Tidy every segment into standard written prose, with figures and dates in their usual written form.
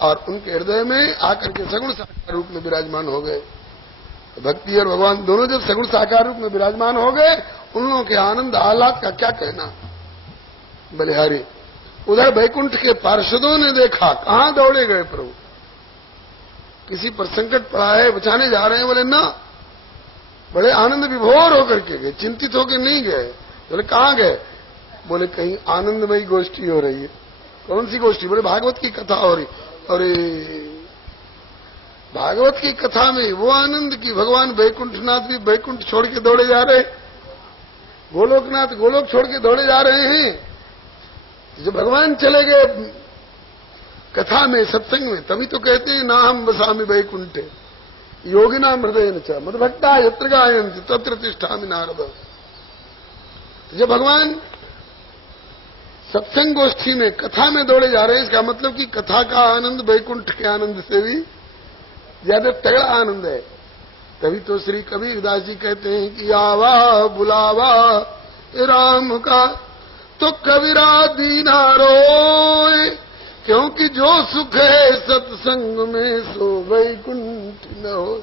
और उनके हृदय में आकर के सगुण साकार रूप में विराजमान हो गए। भक्ति और भगवान दोनों जब सगुण साकार रूप में विराजमान हो गए, उन लोगों के आनंद आह्लाद का क्या कहना। बलिहारी उधर वैकुंठ के पार्षदों ने देखा, कहां दौड़े गए प्रभु, किसी पर संकट पड़ा है, बचाने जा रहे हैं, बोले ना, बड़े आनंद विभोर होकर के गए, चिंतित होकर नहीं गए। बोले कहां गए, बोले कहीं आनंदमयी गोष्ठी हो रही है। कौन सी गोष्ठी, बोले भागवत की कथा हो रही। अरे भागवत की कथा में वो आनंद की भगवान वैकुंठनाथ भी वैकुंठ छोड़ के दौड़े जा रहे, गोलोकनाथ गोलोक छोड़ के दौड़े जा रहे हैं। जब भगवान चले गए कथा में, सत्संग में, तभी तो कहते हैं ना हम बसामि वैकुंठे योगिना हृदय न च मद्भक्ता यत्र गायन्ति तत्र तिष्ठामि नारद। जब भगवान सत्संग गोष्ठी में कथा में दौड़े जा रहे हैं, इसका मतलब कि कथा का आनंद वैकुंठ के आनंद से भी ज्यादा तगड़ा आनंद है। तभी तो श्री कबीरदास जी कहते हैं कि आवा बुलावा राम का तो कबीरा दीना रोए, क्योंकि जो सुख है सत्संग में सो वैकुंठ न हो।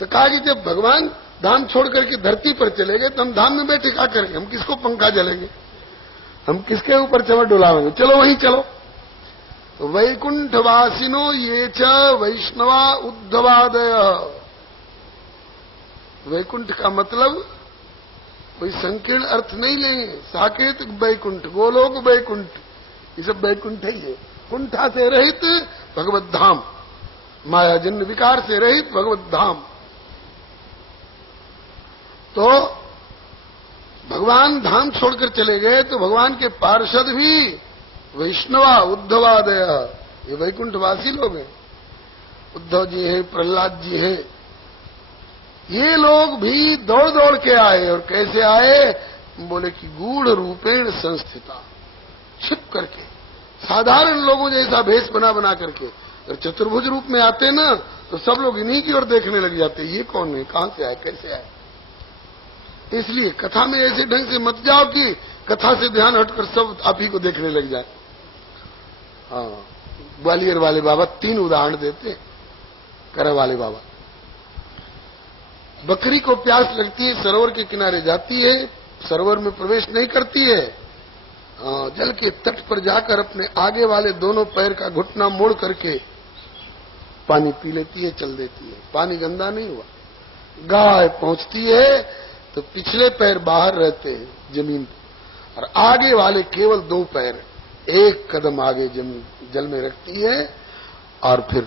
तो कहा कि जब भगवान धाम छोड़ करके धरती पर चले गए तो हम धाम में बैठे क्या करेंगे, हम किसको पंखा जलेंगे, हम किसके ऊपर चमर डुलावेंगे, चलो वहीं चलो। तो वैकुंठ वासिनो ये च वैष्णवा उद्धवादय। वैकुंठ का मतलब कोई संकीर्ण अर्थ नहीं लेंगे, साकेत वैकुंठ, गोलोक वैकुंठ, ये सब वैकुंठ ही है। कुंठा से रहित भगवत धाम, माया जन्य विकार से रहित भगवत धाम। तो भगवान धाम छोड़कर चले गए तो भगवान के पार्षद भी वैष्णवा उद्धवादय, ये वैकुंठवासी लोग हैं। उद्धव जी हैं, प्रहलाद जी हैं, ये लोग भी दौड़ दौड़ के आए। और कैसे आए, बोले कि गूढ़ रूपेण संस्थिता, छिप करके, साधारण लोगों जैसा भेष बना बना करके। अगर चतुर्भुज रूप में आते ना तो सब लोग इन्हीं की ओर देखने लग जाते, ये कौन है, कहां से आए, कैसे आए। इसलिए कथा में ऐसे ढंग से मत जाओ कि कथा से ध्यान हटकर सब आप ही को देखने लग जाए। हाँ, ग्वालियर वाले बाबा 3 उदाहरण देते, कर वाले बाबा। बकरी को प्यास लगती है, सरोवर के किनारे जाती है, सरोवर में प्रवेश नहीं करती है, जल के तट पर जाकर अपने आगे वाले दोनों पैर का घुटना मोड़ करके पानी पी लेती है, चल देती है, पानी गंदा नहीं हुआ। गाय पहुंचती है तो पिछले पैर बाहर रहते हैं जमीन पर, और आगे वाले केवल 2 पैर 1 कदम आगे जमीन जल में रखती है, और फिर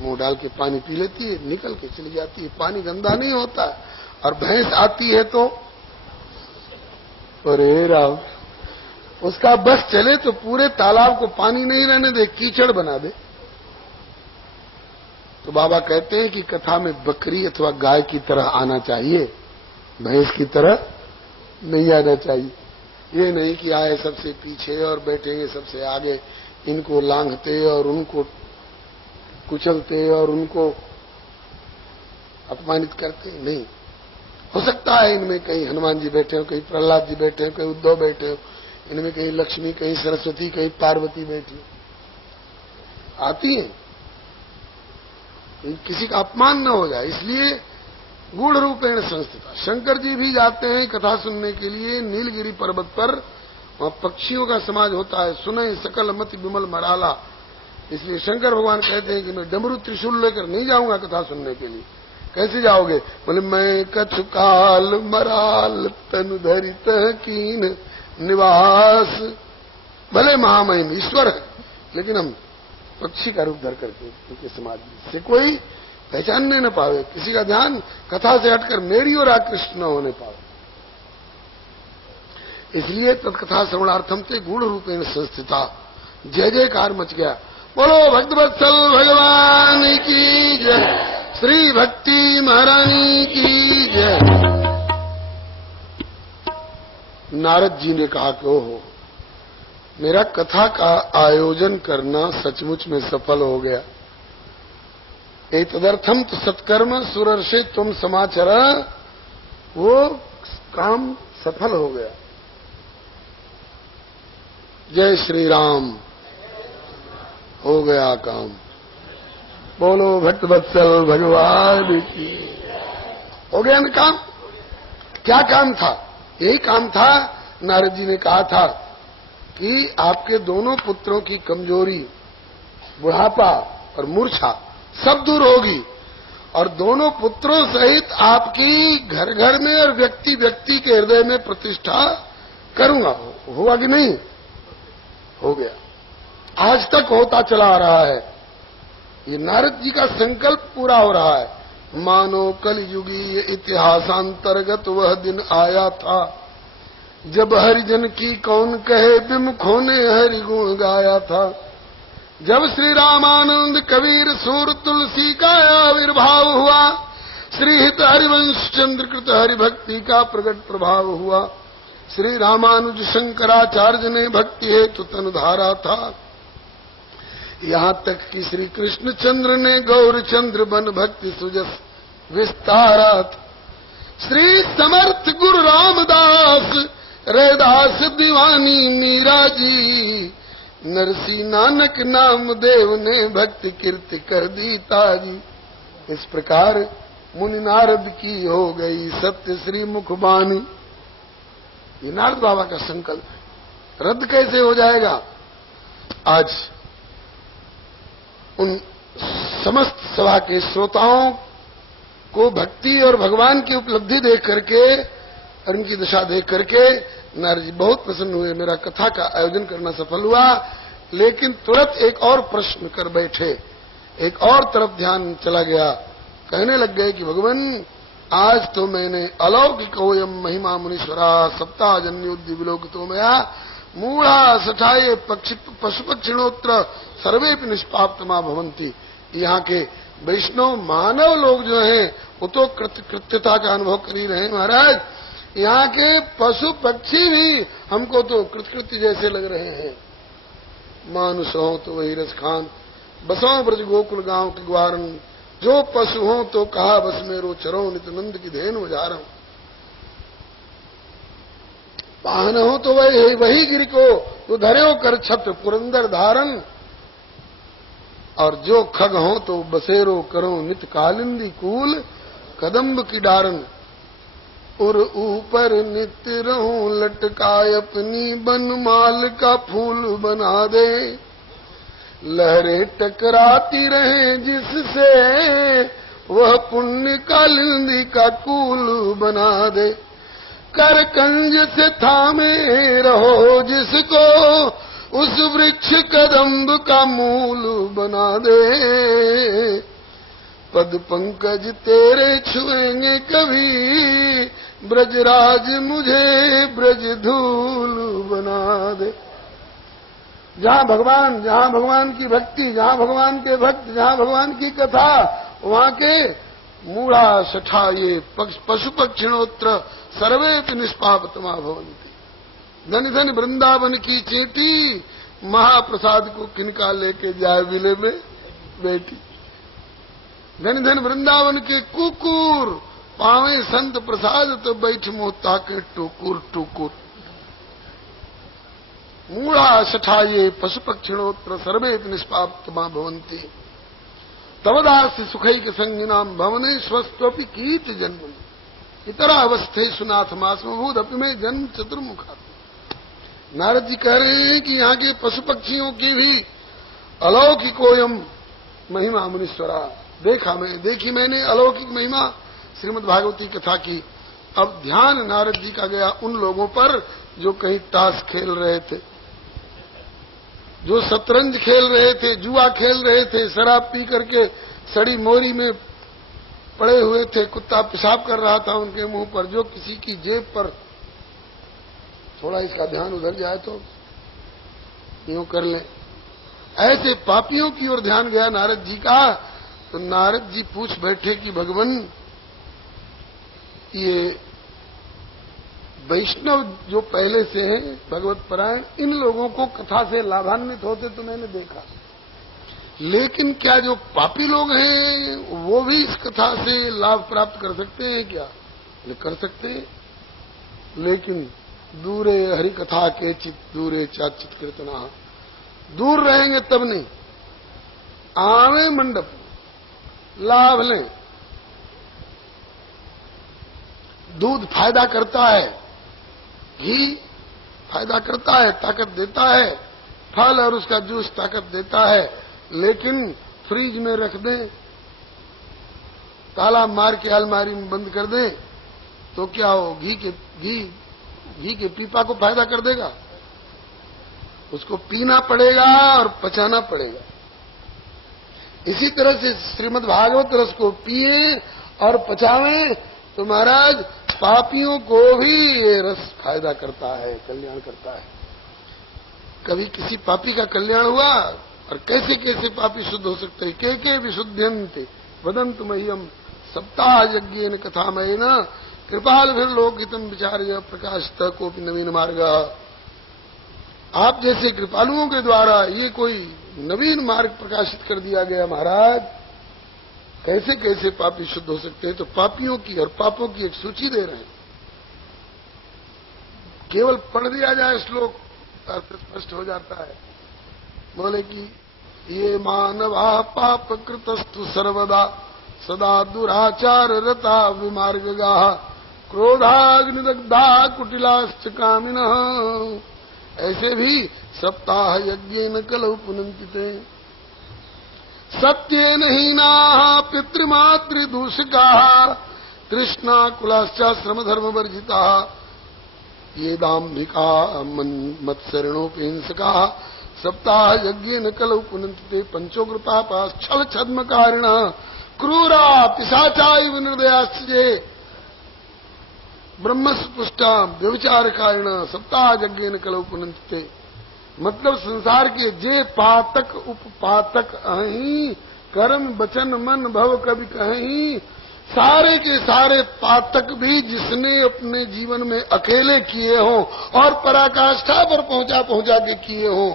मुंह डाल के पानी पी लेती है, निकल के चली जाती है, पानी गंदा नहीं होता। और भैंस आती है तो अरे राम, उसका बस चले तो पूरे तालाब को पानी नहीं रहने दे, कीचड़ बना दे। तो बाबा कहते हैं कि कथा में बकरी अथवा गाय की तरह आना चाहिए, भैंस की तरह नहीं आना चाहिए। ये नहीं कि आए सबसे पीछे और बैठेंगे सबसे आगे, इनको लांघते और उनको कुचलते और उनको अपमानित करते, नहीं। हो सकता है इनमें कहीं हनुमान जी बैठे हो, कहीं प्रहलाद जी बैठे हो, कहीं उद्धव बैठे हो, इनमें कहीं लक्ष्मी, कहीं सरस्वती, कहीं पार्वती बैठी आती है, किसी का अपमान न हो जाए, इसलिए गूढ़ रूपेण संस्थिता। शंकर जी भी जाते हैं कथा सुनने के लिए नीलगिरी पर्वत पर, वहां पक्षियों का समाज होता है, सुने सकल मति विमल मराला। इसलिए शंकर भगवान कहते हैं कि मैं डमरू त्रिशूल लेकर नहीं जाऊंगा कथा सुनने के लिए। कैसे जाओगे, बोले मैं कछु काल मराल तनु धरित कीन निवास। भले महामहिम ईश्वर है, लेकिन हम पक्षी का रूप धर करके उनके समाज से कोई पहचानने न पावे, किसी का ध्यान कथा से हटकर मेरी और आकृष्ट न होने पावे। इसलिए तत्कथा श्रवणार्थम से गूढ़ रूपेण संस्थिता। जय जयकार मच गया। बोलो भक्तवत्सल भगवान की जय, श्री भक्ति महारानी की जय। नारद जी ने कहा कि ओहो, मेरा कथा का आयोजन करना सचमुच में सफल हो गया। एतदर्थम तो सत्कर्म सुरर्षे तुम समाचार, वो काम सफल हो गया। जय श्री राम। हो गया काम। बोलो भक्त वत्सल भगवान की। हो गया ना काम। क्या काम था? यही काम था। नारद जी ने कहा था कि आपके दोनों पुत्रों की कमजोरी, बुढ़ापा और मूर्छा सब दूर होगी और दोनों पुत्रों सहित आपकी घर घर में और व्यक्ति व्यक्ति के हृदय में प्रतिष्ठा करूंगा। हुआ कि नहीं? हो गया। आज तक होता चला आ रहा है। ये नारद जी का संकल्प पूरा हो रहा है। मानो कलयुगी इतिहासांतर्गत वह दिन आया था जब हरिजन की कौन कहे विमुखों ने हरि गुण गाया था। जब श्री रामानंद कबीर सूर तुलसी का आविर्भाव हुआ, श्रीहित हरिवंश चंद्रकृत हरिभक्ति का प्रकट प्रभाव हुआ। श्री रामानुज शंकराचार्य ने भक्ति हेतु तन धारा था। यहाँ तक कि श्री कृष्ण चंद्र ने गौर चंद्र बन भक्ति सुजस विस्तारत। श्री समर्थ गुरु रामदास रैदास दीवानी मीरा जी, नरसी नानक नाम देव ने भक्ति कीर्ति कर दी ताजी। इस प्रकार मुनि नारद की हो गई सत्य श्री मुखबानी। ये नारद बाबा का संकल्प है। रद्द कैसे हो जाएगा? आज उन समस्त सभा के श्रोताओं को भक्ति और भगवान की उपलब्धि देख करके और उनकी दशा देख करके नारद जी बहुत प्रसन्न हुए। मेरा कथा का आयोजन करना सफल हुआ। लेकिन तुरंत एक और प्रश्न कर बैठे, एक और तरफ ध्यान चला गया। कहने लग गए कि भगवान, आज तो मैंने अलौकिकोयम महिमा मुनीश्वरा सप्ताह जन्योद्य विलोकितो मया मूढ़ा सठाये पशु पक्षिणोत्र सर्वे निष्पाप्तमा भवंती। यहाँ के वैष्णव मानव लोग जो हैं वो तो कृत्यता का अनुभव कर ही रहे हैं महाराज। यहाँ के पशु पक्षी भी हमको तो कृतकृत्य जैसे लग रहे हैं। मानुष हो तो वही रस खान, बसों ब्रज गोकुल गांव की ग्वारन, जो पशु हो तो कहा बस मेरो चरो नित्यानंद की धेनु जारम। वाहन हो तो वही गिर को तो धर्यो कर छत पुरंदर धारन, और जो खग हो तो बसेरो करो नित कालिंदी कूल कदम्ब की डारन। उर ऊपर नित्य रहूं लटकाए अपनी बनमाल का फूल बना दे, लहरें टकराती रहे जिससे वह पुण्य कालिंदी का कूल बना दे। कर कंज से थामे रहो जिसको उस वृक्ष कदम्ब का मूल बना दे। पद पंकज तेरे छुएंगे कभी, ब्रजराज मुझे ब्रज धूल बना दे। जहाँ भगवान की भक्ति, जहाँ भगवान के भक्त, जहाँ भगवान की कथा, वहाँ के मूढ़ा सठा ये पशु पक्षिणोत्र सर्वे निष्पापतमा भवंती। धन धन वृंदावन की चींटी, महाप्रसाद को किनका लेके जाए विले में बैठी। धन धन वृंदावन के कुकुर, पावे संत प्रसाद तो बैठ मोता के टुकुर टुकुर। मूढ़ा सठाये पशु पक्षिणोत्र सर्वे निष्पाप्तमा भवंती। तवदास सुखैक संगिनाम भवने स्वस्त्वपि कीट जन्म इतरा अवस्थे सुनाथ मास्मभूत अपि में जन्म चतुर्मुखा। नारद जी कह रहे हैं कि यहाँ के पशु पक्षियों की भी अलौकिकोयम महिमा मुनीश्वरा। देखी मैंने अलौकिक महिमा श्रीमद् भागवती कथा की। अब ध्यान नारद जी का गया उन लोगों पर जो कहीं ताश खेल रहे थे, जो शतरंज खेल रहे थे, जुआ खेल रहे थे, शराब पी करके सड़ी मोरी में पड़े हुए थे, कुत्ता पेशाब कर रहा था उनके मुंह पर, जो किसी की जेब पर थोड़ा इसका ध्यान उधर जाए तो यूं कर ले, ऐसे पापियों की ओर ध्यान गया नारद जी का। तो नारद जी पूछ बैठे कि भगवान, ये वैष्णव जो पहले से हैं भगवत परायण, इन लोगों को कथा से लाभान्वित होते तो मैंने देखा, लेकिन क्या जो पापी लोग हैं वो भी इस कथा से लाभ प्राप्त कर सकते हैं क्या? कर सकते हैं, लेकिन दूरे हरि कथा के चित दूरे चाचित कीर्तना, दूर रहेंगे तब नहीं। आवे मंडप, लाभ लें। दूध फायदा करता है, घी फायदा करता है, ताकत देता है, फल और उसका जूस ताकत देता है, लेकिन फ्रिज में रख दें, ताला मार के अलमारी में बंद कर दें तो क्या हो? घी के पीपा को फायदा कर देगा? उसको पीना पड़ेगा और पचाना पड़ेगा। इसी तरह से श्रीमद् भागवत रस को पिए और पचावें तो महाराज पापियों को भी ये रस फायदा करता है, कल्याण करता है। कभी किसी पापी का कल्याण हुआ? और कैसे कैसे पापी शुद्ध हो सकते हैं? के विशुद्ध्यन्ते वदन्तु मह्यम सप्ताह यज्ञेन कथामयेन कृपालुभिर्लोकितं विचार्य प्रकाशतः कोपि नवीन मार्ग। आप जैसे कृपालुओं के द्वारा ये कोई नवीन मार्ग प्रकाशित कर दिया गया महाराज। कैसे कैसे पापी शुद्ध हो सकते हैं? तो पापियों की और पापों की एक सूची दे रहे हैं। केवल पढ़ दिया जाए श्लोक अर्थ स्पष्ट हो जाता है। बोले कि ये मानवा पाप कृतस्तु सर्वदा सदा दुराचार रता विमार्गगा क्रोधाग्निदग्धा कुटिलाश्च कामिनः ऐसे भी सप्ताह यज्ञेन कलौ पुनन्तिते सत्येन हीनाः पितृमातृदूषकाः तृष्णाकुलाश्च श्रमधर्मवर्जिताः ये दाम्भिका मत्सरणोपहिंसकाः सप्ताह यज्ञेन कलौ पुनन्तिते पंचोग्रपापाः छल छद्मकारिणः क्रूरा पिशाचाइव निर्दयाश्चे ब्रह्मस्पुष्टा व्यभिचारकारिण सप्ताह यज्ञेन कलौ पुनन्तिते। मतलब संसार के जे पातक उपपातक अहीं कर्म वचन मन भव कभी कहीं सारे के सारे पातक भी जिसने अपने जीवन में अकेले किए हों और पराकाष्ठा पर पहुंचा के किए हों,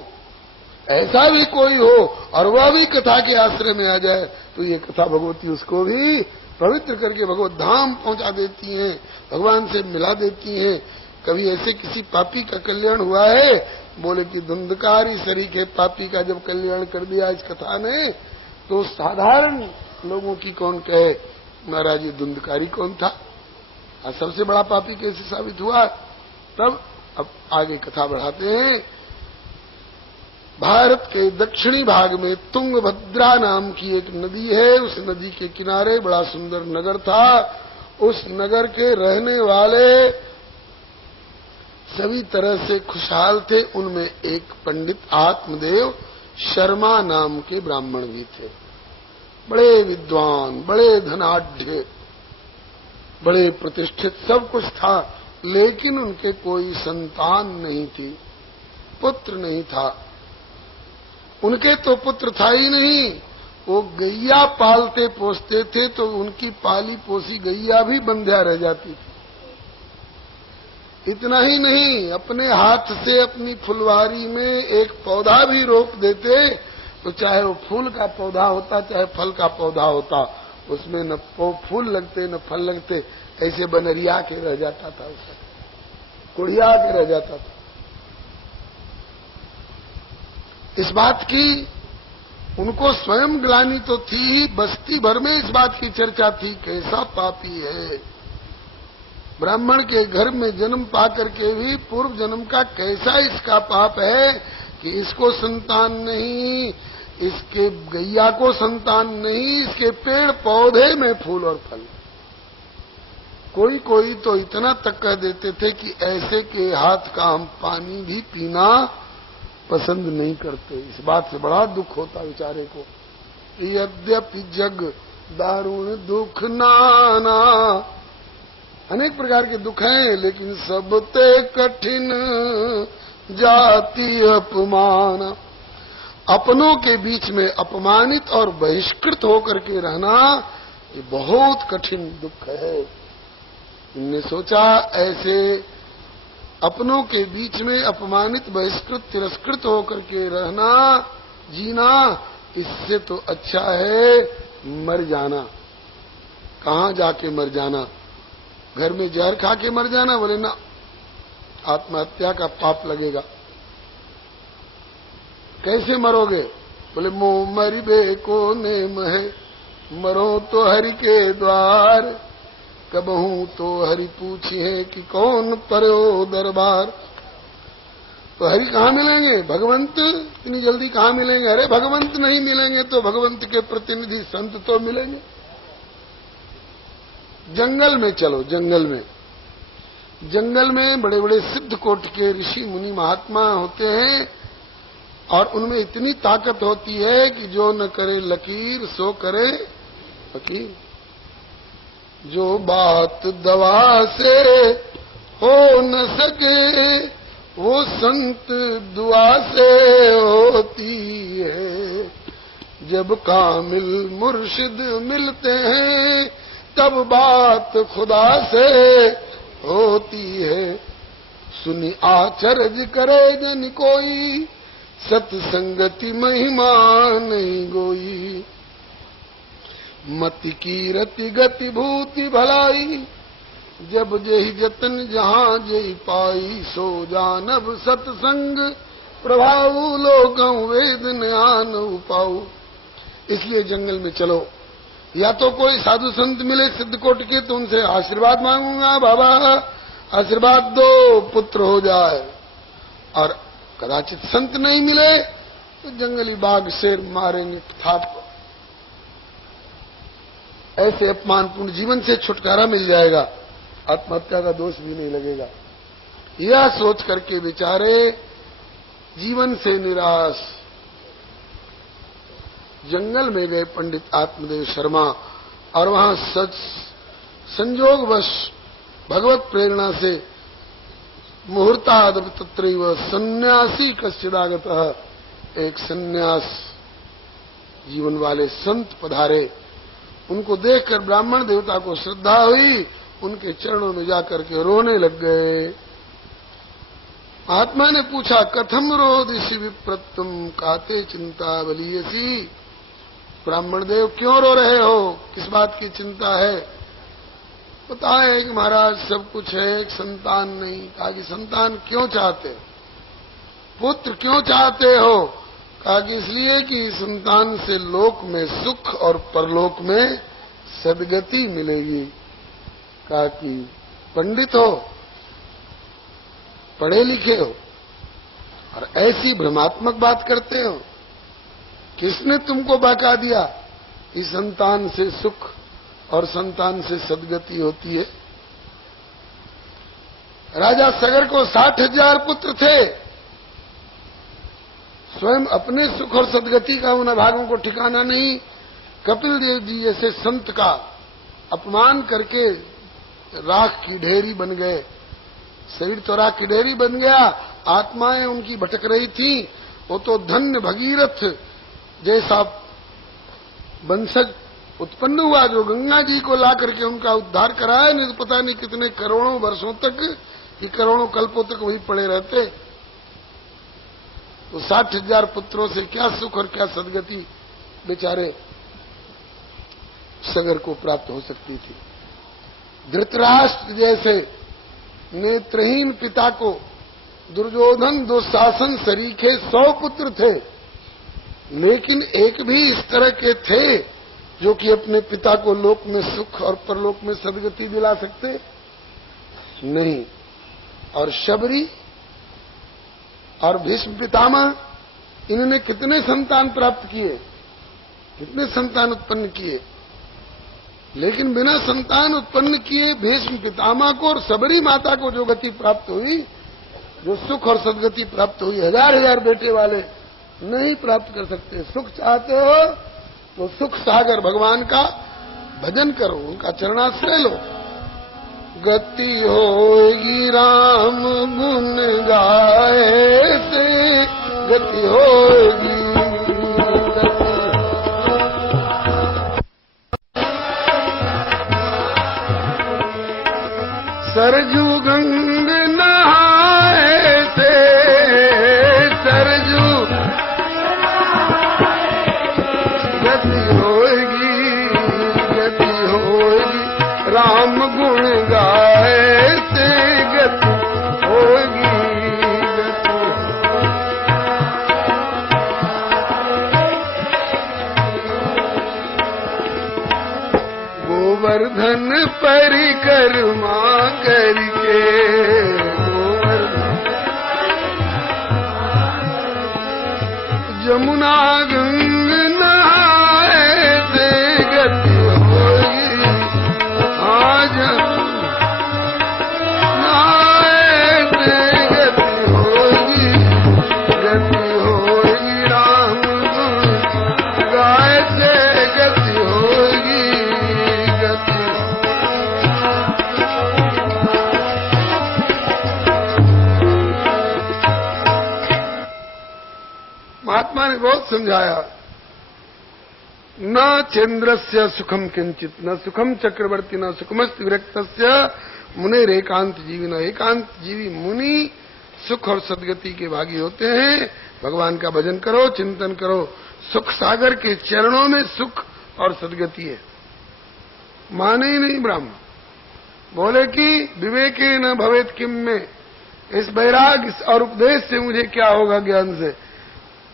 ऐसा भी कोई हो और वह भी कथा के आश्रय में आ जाए तो ये कथा भगवती उसको भी पवित्र करके भगवत धाम पहुंचा देती हैं, भगवान से मिला देती हैं। कभी ऐसे किसी पापी का कल्याण हुआ है? बोले कि धुंधकारी शरीके पापी का जब कल्याण कर दिया इस कथा ने तो साधारण लोगों की कौन कहे महाराज ये धुंधकारी कौन था? आज सबसे बड़ा पापी कैसे साबित हुआ? तब अब आगे कथा बढ़ाते हैं। भारत के दक्षिणी भाग में तुंगभद्रा नाम की एक नदी है। उस नदी के किनारे बड़ा सुंदर नगर था। उस नगर के रहने वाले सभी तरह से खुशहाल थे। उनमें एक पंडित आत्मदेव शर्मा नाम के ब्राह्मण भी थे। बड़े विद्वान, बड़े धनाढ्य, बड़े प्रतिष्ठित, सब कुछ था, लेकिन उनके कोई संतान नहीं थी, पुत्र नहीं था। उनके तो पुत्र था ही नहीं, वो गैया पालते पोसते थे तो उनकी पाली पोसी गैया भी बंध्या रह जाती थी। इतना ही नहीं, अपने हाथ से अपनी फुलवारी में एक पौधा भी रोप देते तो चाहे वो फूल का पौधा होता चाहे फल का पौधा होता, उसमें न फूल लगते न फल लगते, ऐसे बनरिया के रह जाता था, उसका कुड़िया के रह जाता था। इस बात की उनको स्वयं ग्लानि तो थी ही, बस्ती भर में इस बात की चर्चा थी कैसा पापी है, ब्राह्मण के घर में जन्म पाकर के भी पूर्व जन्म का कैसा इसका पाप है कि इसको संतान नहीं, इसके गैया को संतान नहीं, इसके पेड़ पौधे में फूल और फल। कोई कोई तो इतना तक कह देते थे कि ऐसे के हाथ का हम पानी भी पीना पसंद नहीं करते। इस बात से बड़ा दुख होता बेचारे को। यद्यपि जग दारुण दुख नाना, अनेक प्रकार के दुख हैं, लेकिन सबते कठिन जाति अपमान। अपनों के बीच में अपमानित और बहिष्कृत होकर के रहना ये बहुत कठिन दुख है। इनने सोचा ऐसे अपनों के बीच में अपमानित बहिष्कृत तिरस्कृत होकर के रहना जीना, इससे तो अच्छा है मर जाना। कहाँ जाके मर जाना? घर में जहर खा के मर जाना? बोले ना, आत्महत्या का पाप लगेगा। कैसे मरोगे? बोले मोह मरिबे को नेम है, मरो तो हरि के द्वार। कबहू तो हरि पूछिए कि कौन पर्यो दरबार। तो हरि कहाँ मिलेंगे, भगवंत इतनी जल्दी कहाँ मिलेंगे? अरे भगवंत नहीं मिलेंगे तो भगवंत के प्रतिनिधि संत तो मिलेंगे। जंगल में चलो, जंगल में बड़े बड़े सिद्ध कोट के ऋषि मुनि महात्मा होते हैं, और उनमें इतनी ताकत होती है कि जो न करे लकीर सो करे फकीर। जो बात दवा से हो न सके वो संत दुआ से होती है। जब कामिल मुर्शिद मिलते हैं तब बात खुदा से होती है। सुनी आचरज करे जन कोई, सत्संगति महिमा नहीं गोई। मति की रति गति भूति भलाई, जब जेहि जतन जहां जेहि पाई। सो जानब सत्संग प्रभाऊ, लोकं वेद ज्ञान उपाऊ। इसलिए जंगल में चलो, या तो कोई साधु संत मिले सिद्ध कोट के तो उनसे आशीर्वाद मांगूंगा, बाबा आशीर्वाद दो पुत्र हो जाए। और कदाचित संत नहीं मिले तो जंगली बाघ शेर मारेंगे थाप। ऐसे अपमानपूर्ण जीवन से छुटकारा मिल जाएगा, आत्महत्या का दोष भी नहीं लगेगा। यह सोच करके बेचारे जीवन से निराश जंगल में गए पंडित आत्मदेव शर्मा, और वहां संजोगवश भगवत प्रेरणा से मुहूर्ताद तत्रैव सन्यासी कश्चिदागतः, एक सन्यास जीवन वाले संत पधारे। उनको देखकर ब्राह्मण देवता को श्रद्धा हुई, उनके चरणों में जाकर के रोने लग गए। महात्मा ने पूछा, कथम रोदिषि विप्रत्तम काते चिंता बलीयसी। ब्राह्मण देव क्यों रो रहे हो, किस बात की चिंता है? बताए कि महाराज सब कुछ है, एक संतान नहीं। कहा कि संतान क्यों चाहते हो, पुत्र क्यों चाहते हो? कहा कि इसलिए कि संतान से लोक में सुख और परलोक में सद्गति मिलेगी। कहा कि पंडित हो, पढ़े लिखे हो, और ऐसी भ्रमात्मक बात करते हो। किसने तुमको बहका दिया कि संतान से सुख और संतान से सद्गति होती है? राजा सगर को 60,000 पुत्र थे, स्वयं अपने सुख और सद्गति का उन भागों को ठिकाना नहीं। कपिल देव जी जैसे संत का अपमान करके राख की ढेरी बन गए। शरीर तो राख की ढेरी बन गया, आत्माएं उनकी भटक रही थी। वो तो धन्य भगीरथ जैसा वंशज उत्पन्न हुआ, जो गंगा जी को ला करके उनका उद्धार कराया। नहीं तो पता नहीं कितने करोड़ों वर्षों तक, कि करोड़ों कल्पों तक वही पड़े रहते। तो 60,000 पुत्रों से क्या सुख और क्या सद्गति बेचारे सगर को प्राप्त हो सकती थी। धृतराष्ट्र जैसे नेत्रहीन पिता को दुर्योधन दुशासन सरीखे 100 पुत्र थे, लेकिन एक भी इस तरह के थे जो कि अपने पिता को लोक में सुख और परलोक में सद्गति दिला सकते नहीं। और शबरी और भीष्म पितामह, इन्होंने कितने संतान प्राप्त किए, कितने संतान उत्पन्न किए, लेकिन बिना संतान उत्पन्न किए भीष्म पितामह को और शबरी माता को जो गति प्राप्त हुई, जो सुख और सद्गति प्राप्त हुई, 1000-1000 बेटे वाले नहीं प्राप्त कर सकते। सुख चाहते हो तो सुख सागर भगवान का भजन करो, उनका चरणाश्रय लो। गति होगी राम गुण गाए से, गति होगी सरजू गंग नहाए से, सरजू गति होगी, गति होगी राम गुण गाए से, गति होगी, गति। गोवर्धन परिक्रमा करके, जमुना गंग नहाए से गति होगी, आज नहाए से गति होगी, गति होगी राम गुण गाय से गति होगी, गति। महात्मा ने बहुत समझाया, न चंद्रस्य सुखम किंचित, न सुखम चक्रवर्ती, न सुखमस्त विरक्तस्य मुने एकांत जीवी। न एकांत जीवी मुनि सुख और सदगति के भागी होते हैं। भगवान का भजन करो, चिंतन करो, सुख सागर के चरणों में सुख और सदगति है। माने ही नहीं ब्राह्मण, बोले कि विवेके न भवेत किम में, इस वैराग और उपदेश से मुझे क्या होगा, ज्ञान से।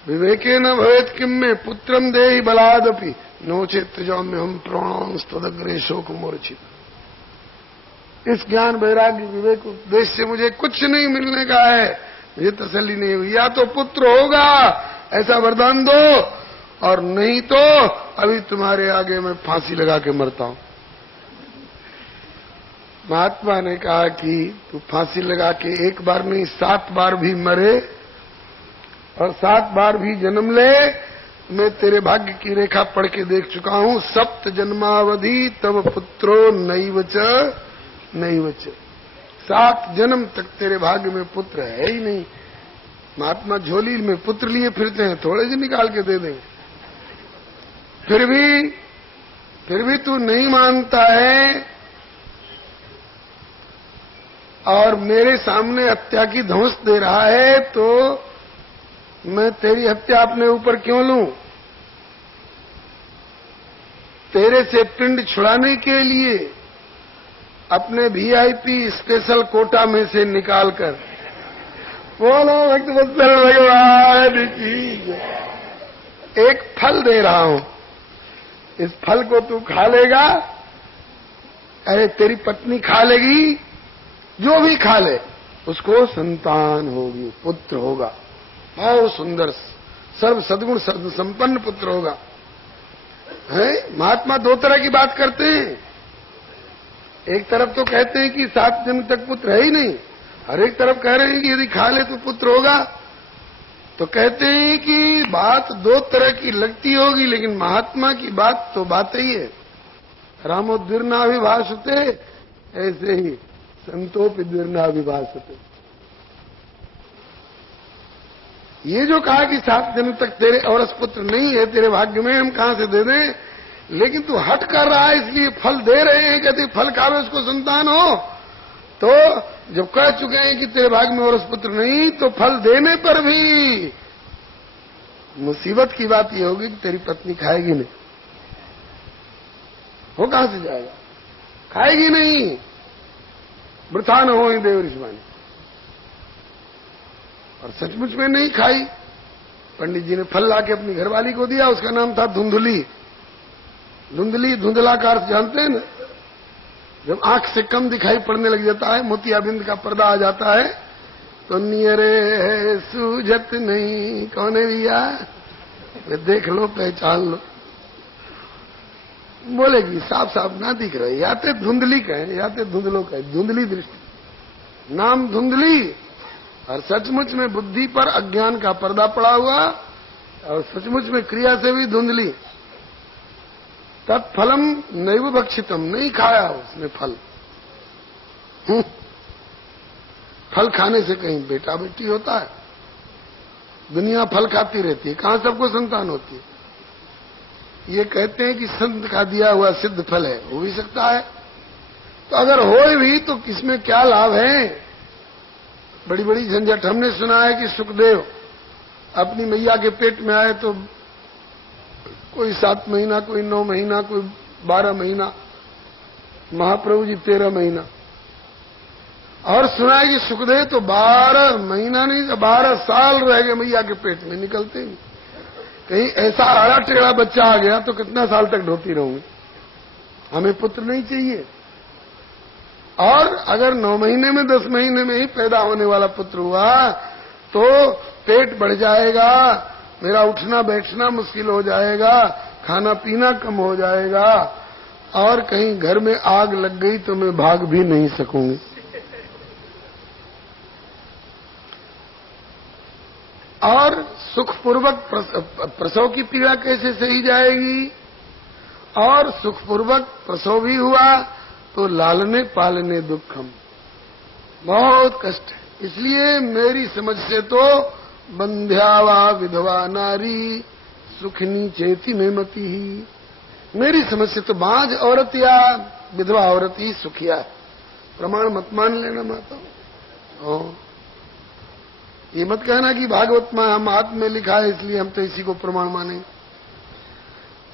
विवेके न भवेत किम में पुत्रम देहि बलादपि नोचेत में हम प्राणांस्तदग्रे शोक मूर्छित। इस ज्ञान वैराग्य विवेक उपदेश से मुझे कुछ नहीं मिलने का है, मुझे तसल्ली नहीं हुई। या तो पुत्र होगा ऐसा वरदान दो, और नहीं तो अभी तुम्हारे आगे मैं फांसी लगा के मरता हूं। महात्मा ने कहा कि तू फांसी लगा के एक बार नहीं 7 बार भी मरे और 7 बार भी जन्म ले, मैं तेरे भाग्य की रेखा पढ़ के देख चुका हूं। 7 जन्मावधि तब पुत्रो नैवच नैवच, 7 जन्म तक तेरे भाग्य में पुत्र है ही नहीं। महात्मा झोली में पुत्र लिए फिरते हैं, थोड़े से निकाल के दे देंगे। फिर भी तू नहीं मानता है और मेरे सामने हत्या की धौंस दे रहा है, तो मैं तेरी हत्या अपने ऊपर क्यों लूं? तेरे से पिंड छुड़ाने के लिए अपने वीआईपी स्पेशल कोटा में से निकालकर, बोलो भक्तवत्सल भगवान की, एक फल दे रहा हूं, इस फल को तू खा लेगा, अरे तेरी पत्नी खा लेगी, जो भी खा ले उसको संतान होगी, पुत्र होगा, बहुत सुंदर सर्व सद्गुण सर्व संपन्न पुत्र होगा। है महात्मा 2 तरह की बात करते हैं। एक तरफ तो कहते हैं कि 7 जन्म तक पुत्र है ही नहीं, और एक तरफ कह रहे हैं कि यदि खा ले तो पुत्र होगा। तो कहते हैं कि बात 2 तरह की लगती होगी, लेकिन महात्मा की बात तो बात ही है। रामोद्वीर्णाभिभाषते, ऐसे ही संतोपि द्वीर्णाभिभाषते। ये जो कहा कि 7 जन्म तक तेरे औरस पुत्र नहीं है तेरे भाग्य में, हम कहां से दे दें? लेकिन तू हट कर रहा है, इसलिए फल दे रहे हैं। कहते फल खावे उसको संतान हो। तो जब कह चुके हैं कि तेरे भाग्य में औरस पुत्र नहीं, तो फल देने पर भी मुसीबत की बात यह होगी कि तेरी पत्नी खाएगी नहीं। वो कहां से जाएगा? खाएगी नहीं, वृथा न हो देव ऋषिवाणी। और सचमुच में नहीं खाई। पंडित जी ने फल लाके अपनी घरवाली को दिया, उसका नाम था धुंधली। धुंधली, धुंधला का अर्थ जानते हैं ना? जब आंख से कम दिखाई पड़ने लग जाता है, मोतियाबिंद का पर्दा आ जाता है, तो नियरे सूझत नहीं। कौन है भैया? देख लो, पहचान लो। बोलेगी साफ साफ ना दिख रहे, या तो धुंधली कहें या तो धुंधलो कहें। धुंधली दृष्टि, नाम धुंधली, और सचमुच में बुद्धि पर अज्ञान का पर्दा पड़ा हुआ, और सचमुच में क्रिया से भी धुंधली। तत्फलम नैव भक्षितम, नहीं खाया उसने फल। फल खाने से कहीं बेटा बेटी होता है? दुनिया फल खाती रहती है, कहां सबको संतान होती है? ये कहते हैं कि संत का दिया हुआ सिद्ध फल है, हो भी सकता है। तो अगर हो भी तो किसमें क्या लाभ है? बड़ी बड़ी झंझट। हमने सुना है कि सुखदेव अपनी मैया के पेट में आए तो कोई 7 महीना, कोई 9 महीना, कोई 12 महीना, महाप्रभु जी 13 महीना। और सुना है कि सुखदेव तो 12 महीना नहीं, 12 साल रह गए मैया के पेट में, निकलते ही। कहीं ऐसा आड़ा टेढ़ा बच्चा आ गया तो कितना साल तक ढोती रहूंगी? हमें पुत्र नहीं चाहिए। और अगर 9 महीने में 10 महीने में ही पैदा होने वाला पुत्र हुआ तो पेट बढ़ जाएगा, मेरा उठना बैठना मुश्किल हो जाएगा, खाना पीना कम हो जाएगा, और कहीं घर में आग लग गई तो मैं भाग भी नहीं सकूंगी। और सुखपूर्वक प्रसव की पीड़ा कैसे सही जाएगी? और सुखपूर्वक प्रसव भी हुआ तो लालने पालने दुखम, बहुत कष्ट है। इसलिए मेरी समझ से तो बंध्या वा विधवा नारी सुखनी चेती में मती ही, मेरी समझ से तो बांझ औरत या विधवा औरत ही सुखिया है। प्रमाण मत मान लेना माता। ये मत कहना कि भागवत में हम हाथ में लिखा है इसलिए हम तो इसी को प्रमाण माने।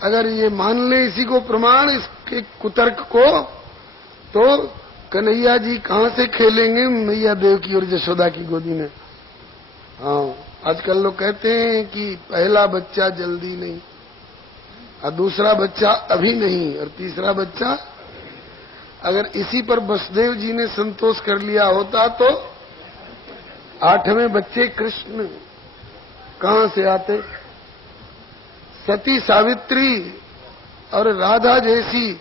अगर ये मान ले इसी को प्रमाण, इसके कुतर्क को, तो कन्हैया जी कहां से खेलेंगे मैया देवकी और यशोदा की गोदी में। हाँ, आजकल लोग कहते हैं कि पहला बच्चा जल्दी नहीं, और दूसरा बच्चा अभी नहीं, और तीसरा बच्चा, अगर इसी पर वसुदेव जी ने संतोष कर लिया होता तो 8वें बच्चे कृष्ण कहां से आते? सती सावित्री और राधा जैसी,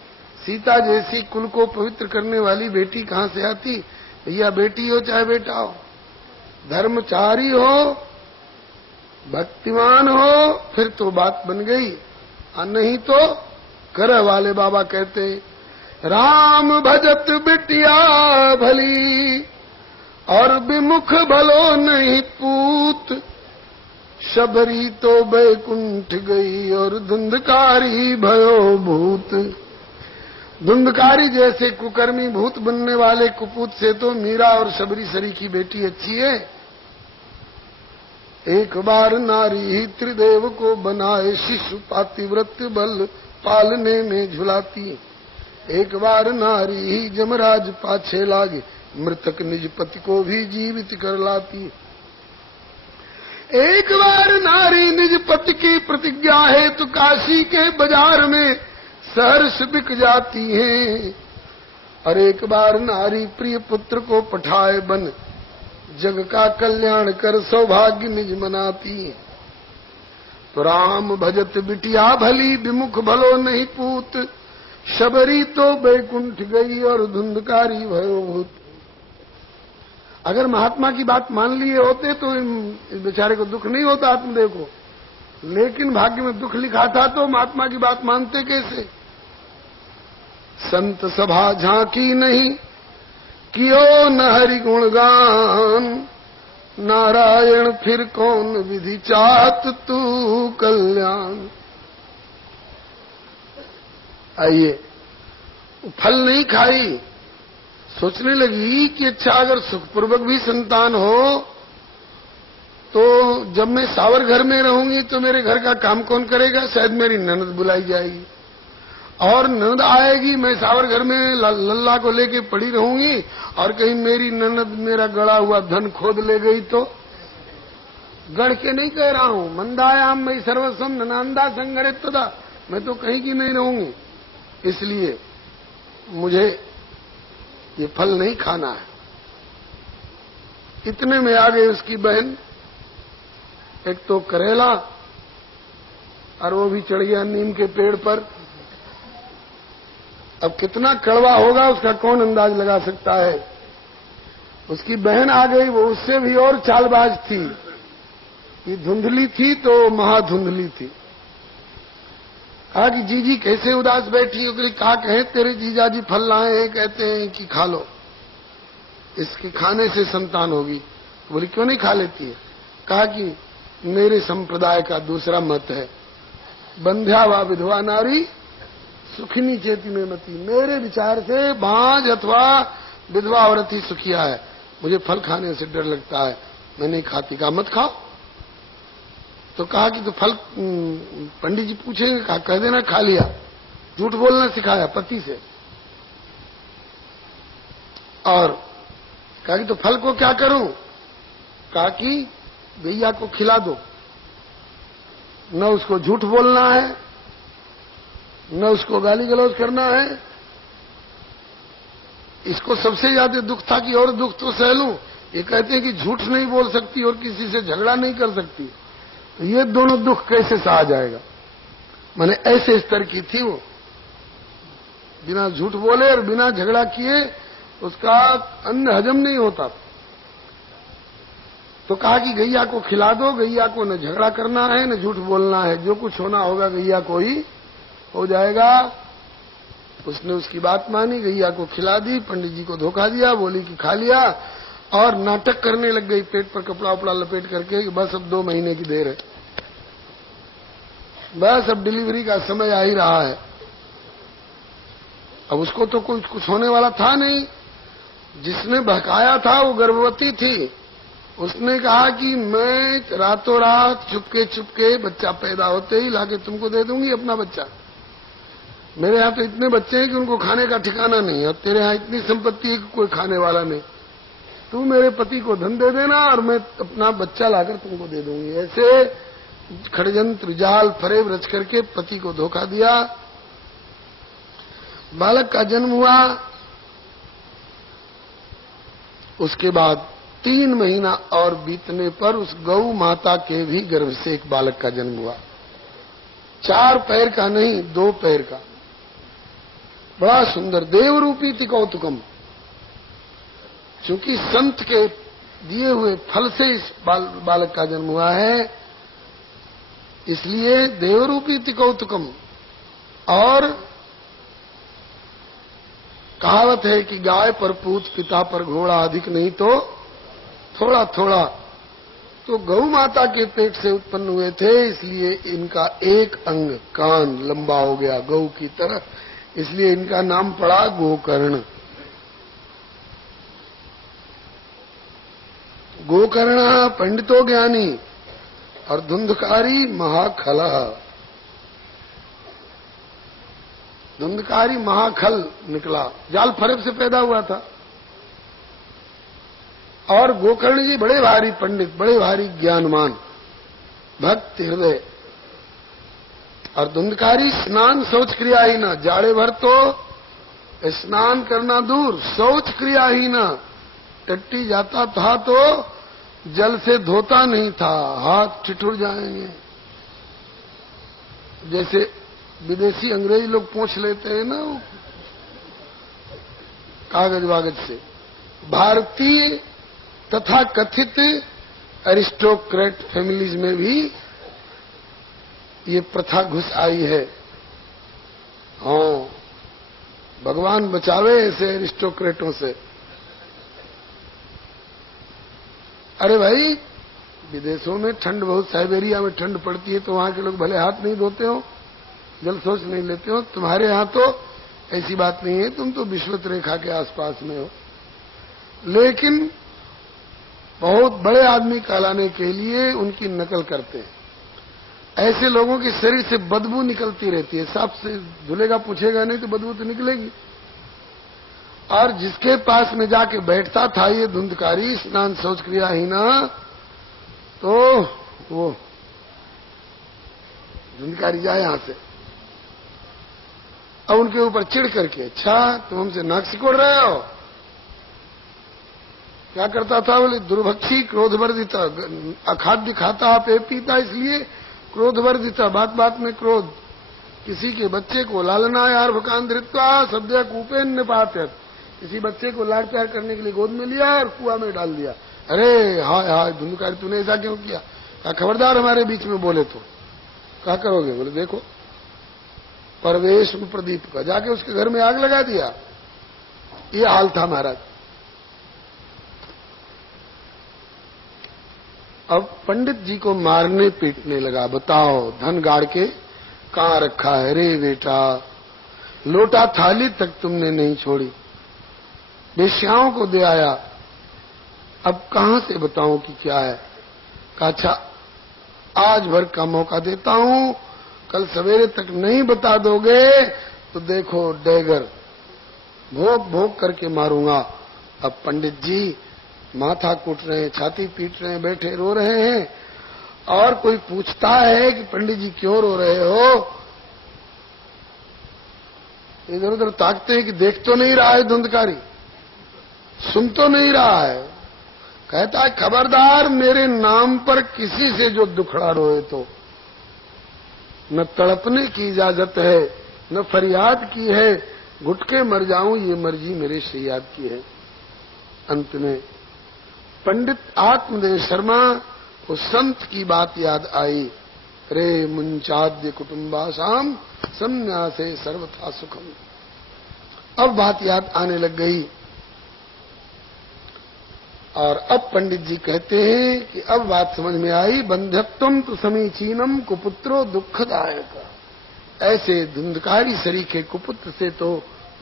सीता जैसी कुल को पवित्र करने वाली बेटी कहां से आती? भैया बेटी हो चाहे बेटा हो, धर्मचारी हो, भक्तिमान हो, फिर तो बात बन गई, और नहीं तो कर वाले बाबा कहते राम भजत बिटिया भली और विमुख भलो नहीं पूत, शबरी तो बैकुंठ गई और धुंधकारी भयो भूत। धुंधकारी जैसे कुकर्मी भूत बनने वाले कुपूत से तो मीरा और शबरी सरी की बेटी अच्छी है। एक बार नारी ही त्रिदेव को बनाए शिशु पातिव्रत बल पालने में झुलाती। एक बार नारी ही जमराज पाछे लागे मृतक निज पति को भी जीवित कर लाती। एक बार नारी निज पति की प्रतिज्ञा है तो काशी के बाजार में सहर्ष बिक जाती है। और एक बार नारी प्रिय पुत्र को पठाए बन जग का कल्याण कर सौभाग्य निज मनाती। तो राम भजत बिटिया भली विमुख भलो नहीं पूत, शबरी तो बैकुंठ गई और धुंधकारी भयो भूत। अगर महात्मा की बात मान लिए होते तो इस बेचारे को दुख नहीं होता आत्मदेव को, लेकिन भाग्य में दुख लिखा था तो महात्मा की बात मानते कैसे? संत सभा झांकी नहीं कियो न हरि गुणगान, नारायण फिर कौन विधि चात तू कल्याण। आइए, फल नहीं खाई, सोचने लगी कि अच्छा अगर सुखपूर्वक भी संतान हो तो जब मैं सावर घर में रहूंगी तो मेरे घर का काम कौन करेगा? शायद मेरी ननद बुलाई जाएगी, और ननद आएगी, मैं सावर घर में लल्ला को लेके पड़ी रहूंगी, और कहीं मेरी ननद मेरा गड़ा हुआ धन खोद ले गई तो? गढ़ के नहीं कह रहा हूं, मंदायाम मई सर्वस्वम ननांदा संगरित्वदा, मैं तो कहीं की नहीं रहूंगी। इसलिए मुझे ये फल नहीं खाना है। इतने में आ गई उसकी बहन, एक तो करेला, और वो भी चढ़ गया नीम के पेड़ पर। अब कितना कड़वा होगा उसका कौन अंदाज लगा सकता है। उसकी बहन आ गई, वो उससे भी और चालबाज थी। ये धुंधली थी तो महाधुंधली थी। कहा कि जीजी कैसे उदास बैठी हो? कहा कहे तेरे जीजाजी फल लाए हैं, कहते हैं कि खा लो, इसके खाने से संतान होगी। बोली क्यों नहीं खा लेती है? कहा कि मेरे संप्रदाय का दूसरा मत है, बंध्या वा विधवा नारी सुखिनी चेती में मती। मेरे विचार से बांझ अथवा विधवा औरत ही सुखिया है, मुझे फल खाने से डर लगता है, मैं नहीं खाती। कहा मत खाओ। तो कहा कि तो फल पंडित जी पूछेंगे, कहा कह देना खा लिया। झूठ बोलना सिखाया पति से। और कहा कि तो फल को क्या करूं? कहा कि गैया को खिला दो, न उसको झूठ बोलना है, न उसको गाली गलौज करना है, इसको सबसे ज्यादा दुख था कि और दुख तो सह लूं, ये कहते हैं कि झूठ नहीं बोल सकती और किसी से झगड़ा नहीं कर सकती, तो ये दोनों दुख कैसे सहा जाएगा। माने ऐसे स्तर की थी वो, बिना झूठ बोले और बिना झगड़ा किए उसका अन्न हजम नहीं होता। तो कहा कि गैया को खिला दो, गैया को न झगड़ा करना है न झूठ बोलना है, जो कुछ होना होगा गैया को ही हो जाएगा। उसने उसकी बात मानी, गैया को खिला दी, पंडित जी को धोखा दिया, बोली कि खा लिया, और नाटक करने लग गई पेट पर कपड़ा उपड़ा लपेट करके कि बस अब 2 महीने की देर है, बस अब डिलीवरी का समय आ ही रहा है। अब उसको तो कुछ होने वाला था नहीं, जिसने बहकाया था वो गर्भवती थी। उसने कहा कि मैं रातों रात चुपके चुपके बच्चा पैदा होते ही लाके तुमको दे दूंगी अपना बच्चा। मेरे यहाँ तो इतने बच्चे हैं कि उनको खाने का ठिकाना नहीं है, और तेरे यहाँ इतनी संपत्ति है कि कोई खाने वाला नहीं, तू मेरे पति को धन दे देना और मैं अपना बच्चा लाकर तुमको दे दूंगी। ऐसे षड्यंत्र जाल फरेब रच करके पति को धोखा दिया। बालक का जन्म हुआ। उसके बाद 3 महीना और बीतने पर उस गौ माता के भी गर्भ से एक बालक का जन्म हुआ। 4 पैर का नहीं, 2 पैर का, बड़ा सुंदर, देवरूपी थी कौतुकम। चूंकि संत के दिए हुए फल से इस बालक का जन्म हुआ है, इसलिए देवरूपी थी कौतुकम। और कहावत है कि गाय पर पूत पिता पर घोड़ा, अधिक नहीं तो थोड़ा थोड़ा। तो गौ माता के पेट से उत्पन्न हुए थे, इसलिए इनका एक अंग कान लंबा हो गया गौ की तरह, इसलिए इनका नाम पड़ा गोकर्ण। गोकर्ण पंडितो ज्ञानी और धुंधकारी महाखलः। धुंधकारी महाखल निकला, जाल फरेब से पैदा हुआ था। और गोकर्ण जी बड़े भारी पंडित, बड़े भारी ज्ञानमान, भक्त हृदय। और धुंधकारी स्नान शौच क्रिया ही न, जाड़े भर तो स्नान करना दूर, शौच क्रिया ही न। टट्टी जाता था तो जल से धोता नहीं था, हाथ ठिठुर जाएंगे। जैसे विदेशी अंग्रेज लोग पोंछ लेते हैं ना वो कागज वागज से, भारतीय तथा कथित एरिस्टोक्रेट फैमिलीज में भी ये प्रथा घुस आई है। हाँ, भगवान बचावे ऐसे एरिस्टोक्रेटों से। अरे भाई, विदेशों में ठंड बहुत, साइबेरिया में ठंड पड़ती है तो वहां के लोग भले हाथ नहीं धोते हो, जल शौच नहीं लेते हो। तुम्हारे यहां तो ऐसी बात नहीं है, तुम तो विश्वत रेखा के आसपास में हो। लेकिन बहुत बड़े आदमी कहलाने के लिए उनकी नकल करते हैं। ऐसे लोगों के शरीर से बदबू निकलती रहती है, साफ से धुलेगा पूछेगा नहीं तो बदबू तो निकलेगी। और जिसके पास में जाके बैठता था ये धुंधकारी, स्नान शौच क्रिया ही ना, तो वो धुंधकारी जाए यहां से, अब उनके ऊपर चिढ़ करके, अच्छा तुम हमसे नाक सिकोड़ रहे हो। क्या करता था, बोले दुर्भक्षी क्रोधवर्जित, अखाद्य खाता पे पीता, इसलिए क्रोधवर्जित, बात बात में क्रोध। किसी के बच्चे को लालना यार भकान धृत्वा सद्य कूपेन निपात्यत, किसी बच्चे को लाड प्यार करने के लिए गोद में लिया और कुआं में डाल दिया। अरे हाय हाय धुंधकारी, तूने ऐसा क्यों किया? कहा खबरदार हमारे बीच में बोले तो क्या करोगे? बोले देखो परवेश प्रदीप का, जाके उसके घर में आग लगा दिया। ये हाल था महाराज। अब पंडित जी को मारने पीटने लगा। बताओ धन गाड़ के कहां रखा है रे बेटा, लोटा थाली तक तुमने नहीं छोड़ी, वेश्याओं को दे आया, अब कहां से बताऊं कि क्या है? कहा अच्छा आज भर का मौका देता हूं, कल सवेरे तक नहीं बता दोगे तो देखो डैगर भोग भोग करके मारूंगा। अब पंडित जी माथा कूट रहे हैं, छाती पीट रहे हैं, बैठे रो रहे हैं। और कोई पूछता है कि पंडित जी क्यों रो रहे हो, इधर उधर ताकते हैं कि देख तो नहीं रहा है धुंधकारी। सुन तो नहीं रहा है। कहता है खबरदार मेरे नाम पर किसी से जो दुखड़ा रोए तो न तड़पने की इजाजत है, न फरियाद की है, घुटके मर जाऊं ये मर्जी मेरे श्रीयाद की है। अंत में पंडित आत्मदेव शर्मा को संत की बात याद आई। रे मुंचाद्य कुटुंबासाम संन्यासे सर्वथा सुखम। अब बात याद आने लग गई और अब पंडित जी कहते हैं कि अब बात समझ में आई। बंध्यत्वम तो समीचीनम कुपुत्रो दुखदायक। ऐसे धुंधकारी सरीखे कुपुत्र से तो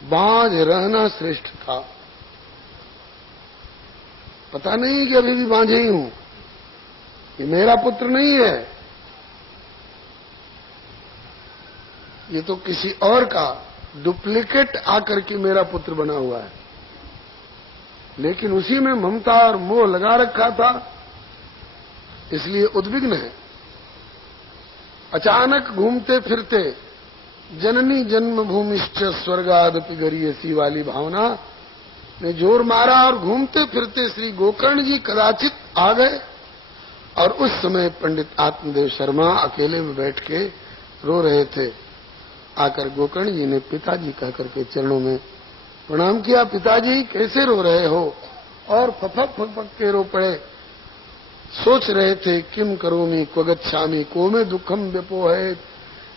बांझ रहना श्रेष्ठ था। पता नहीं कि अभी भी बांझे ही हूं, ये मेरा पुत्र नहीं है, ये तो किसी और का डुप्लीकेट आकर के मेरा पुत्र बना हुआ है। लेकिन उसी में ममता और मोह लगा रखा था, इसलिए उद्विग्न है। अचानक घूमते फिरते जननी जन्मभूमिश्च स्वर्गादपि गरीयसी वाली भावना ने जोर मारा और घूमते फिरते श्री गोकर्ण जी कदाचित आ गए। और उस समय पंडित आत्मदेव शर्मा अकेले में बैठ के रो रहे थे। आकर गोकर्ण जी ने पिताजी कहकर के चरणों में प्रणाम किया। पिताजी कैसे रो रहे हो? और फपक फपक के रो पड़े। सोच रहे थे किम करोमि क्व गच्छामि को में दुखम व्यपोहे।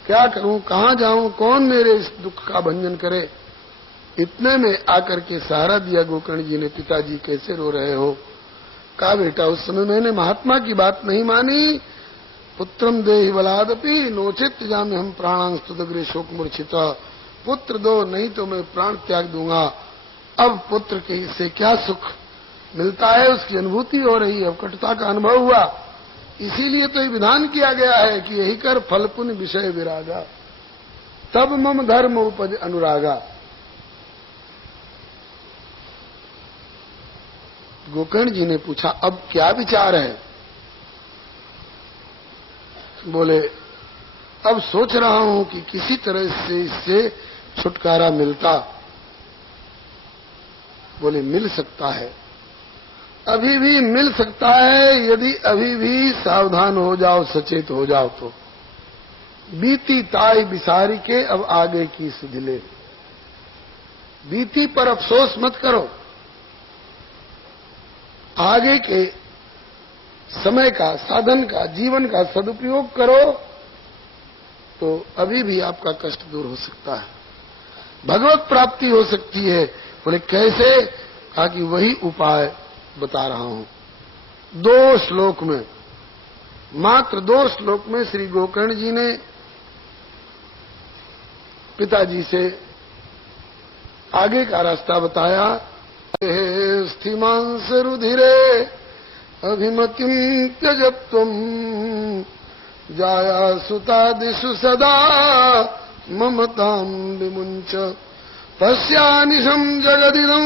क्या करूं, कहां जाऊं, कौन मेरे इस दुख का भंजन करे। इतने में आकर के सहारा दिया गोकर्ण जी ने। पिताजी कैसे रो रहे हो? कहा बेटा उस समय मैंने महात्मा की बात नहीं मानी। पुत्रम देहि बलादपि नोचित जामे हम प्राणांस्तुदग्रे शोक मूर्छिता। पुत्र दो नहीं तो मैं प्राण त्याग दूंगा। अब पुत्र के से क्या सुख मिलता है उसकी अनुभूति हो रही है, अब कटुता का अनुभव हुआ। इसीलिए तो ये विधान किया गया है कि यही कर फल पुण्य विषय विरागा, तब मम धर्म उपज अनुरागा। गोकर्ण जी ने पूछा अब क्या विचार है? बोले अब सोच रहा हूं कि किसी तरह से इससे छुटकारा मिलता। बोले मिल सकता है, अभी भी मिल सकता है, यदि अभी भी सावधान हो जाओ, सचेत हो जाओ तो। बीती ताई बिसारी के अब आगे की सुधिले। बीती पर अफसोस मत करो, आगे के समय का, साधन का, जीवन का सदुपयोग करो तो अभी भी आपका कष्ट दूर हो सकता है, भगवत प्राप्ति हो सकती है। बोले कैसे? कहा कि वही उपाय बता रहा हूं। 2 श्लोक में, मात्र 2 श्लोक में श्री गोकर्ण जी ने पिताजी से आगे का रास्ता बताया। स्थिमांस रुधिरे अभिमतिम त्यजत्वम जाया सुतादिषु सदा ममतां विमुंच। पश्यानिशं जगदिदं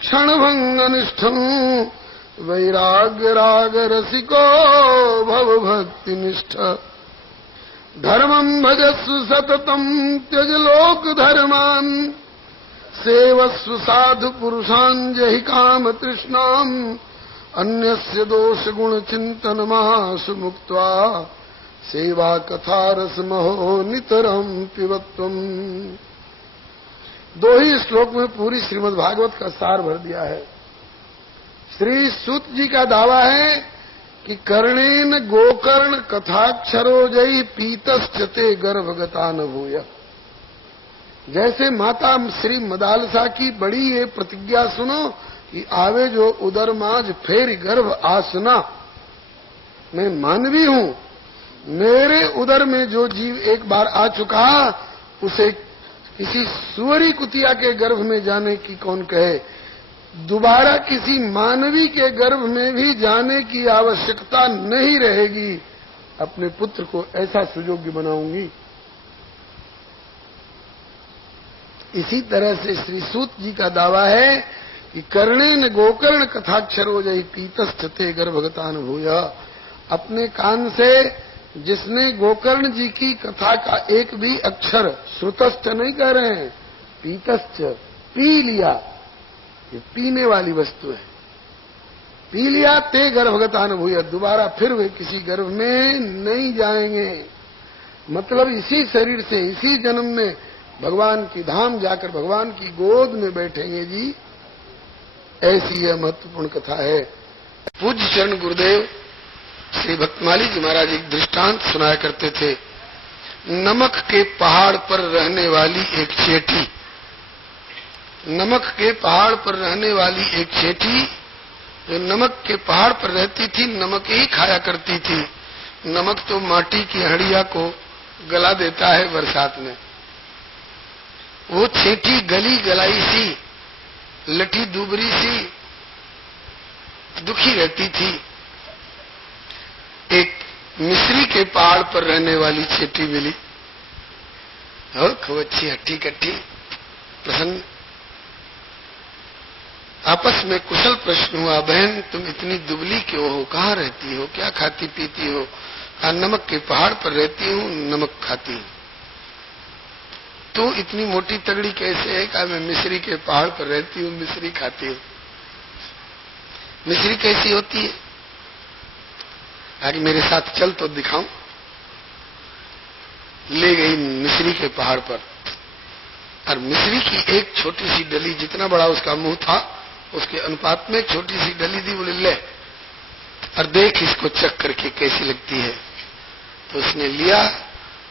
क्षणभंगनिष्ठं वैराग्य राग रसिको भव भक्तिनिष्ठ। धर्मं भजस्व सततं त्यज लोक धर्मान् सेवस्व साधु पुरुषान् जहि काम तृष्णाम्। अन्यस्य दोष गुण चिंतन मासु मुक्त्वा सेवा कथा रस महो नितरम पिबत्वम। 2 ही श्लोक में पूरी श्रीमद् भागवत का सार भर दिया है। श्री सूत जी का दावा है कि कर्णेन गोकर्ण कथाक्षरो जयी पीतश्चते गर्भगता न भूय। जैसे माता श्री मदालसा की बड़ी ये प्रतिज्ञा सुनो कि आवे जो उदर माज फेर गर्भ आसना। मैं मानवी हूं, मेरे उदर में जो जीव एक बार आ चुका उसे किसी सुअरी कुतिया के गर्भ में जाने की कौन कहे। दोबारा किसी मानवी के गर्भ में भी जाने की आवश्यकता नहीं रहेगी। अपने पुत्र को ऐसा सुयोग्य बनाऊंगी। इसी तरह से श्री सूत जी का दावा है कि कर्णेन गोकर्ण कथाक्षरो जयी पीतश्चते गर्भगतान भूय। अपने कान से जिसने गोकर्ण जी की कथा का एक भी अक्षर, श्रुतश्च नहीं कह रहे हैं, पीतश्च पी लिया, ये पीने वाली वस्तु है। पी लिया ते गर्भगत अनुभूय, दोबारा फिर वे किसी गर्भ में नहीं जाएंगे। मतलब इसी शरीर से इसी जन्म में भगवान की धाम जाकर भगवान की गोद में बैठेंगे जी। ऐसी यह महत्वपूर्ण कथा है। पूज्य चरण गुरुदेव श्री भक्तमाली जी महाराज एक दृष्टांत सुनाया करते थे। नमक के पहाड़ पर रहने वाली एक चेटी, नमक के पहाड़ पर रहने वाली एक चेटी जो नमक के पहाड़ पर रहती थी, नमक ही खाया करती थी। नमक तो माटी की हंडिया को गला देता है बरसात में। वो चेटी गली गलाई सी, लठी दुबरी सी, दुखी रहती थी। एक मिस्री के पहाड़ पर रहने वाली चेटी मिली, खूब अच्छी हट्टी कट्टी प्रसन्न। आपस में कुशल प्रश्न हुआ, बहन तुम इतनी दुबली क्यों हो, कहाँ रहती हो, क्या खाती पीती हो? कहा नमक के पहाड़ पर रहती हूँ, नमक खाती हूँ। तो इतनी मोटी तगड़ी कैसे है? कहा मैं मिस्री के पहाड़ पर रहती हूँ, मिस्री खाती हूँ। मिस्री कैसी होती है? कहा कि मेरे साथ चल तो दिखाऊं। ले गई मिस्री के पहाड़ पर, और मिस्री की एक छोटी सी डली, जितना बड़ा उसका मुंह था उसके अनुपात में एक छोटी सी डली दी। बोले ले और देख इसको चख करके कैसी लगती है। तो उसने लिया,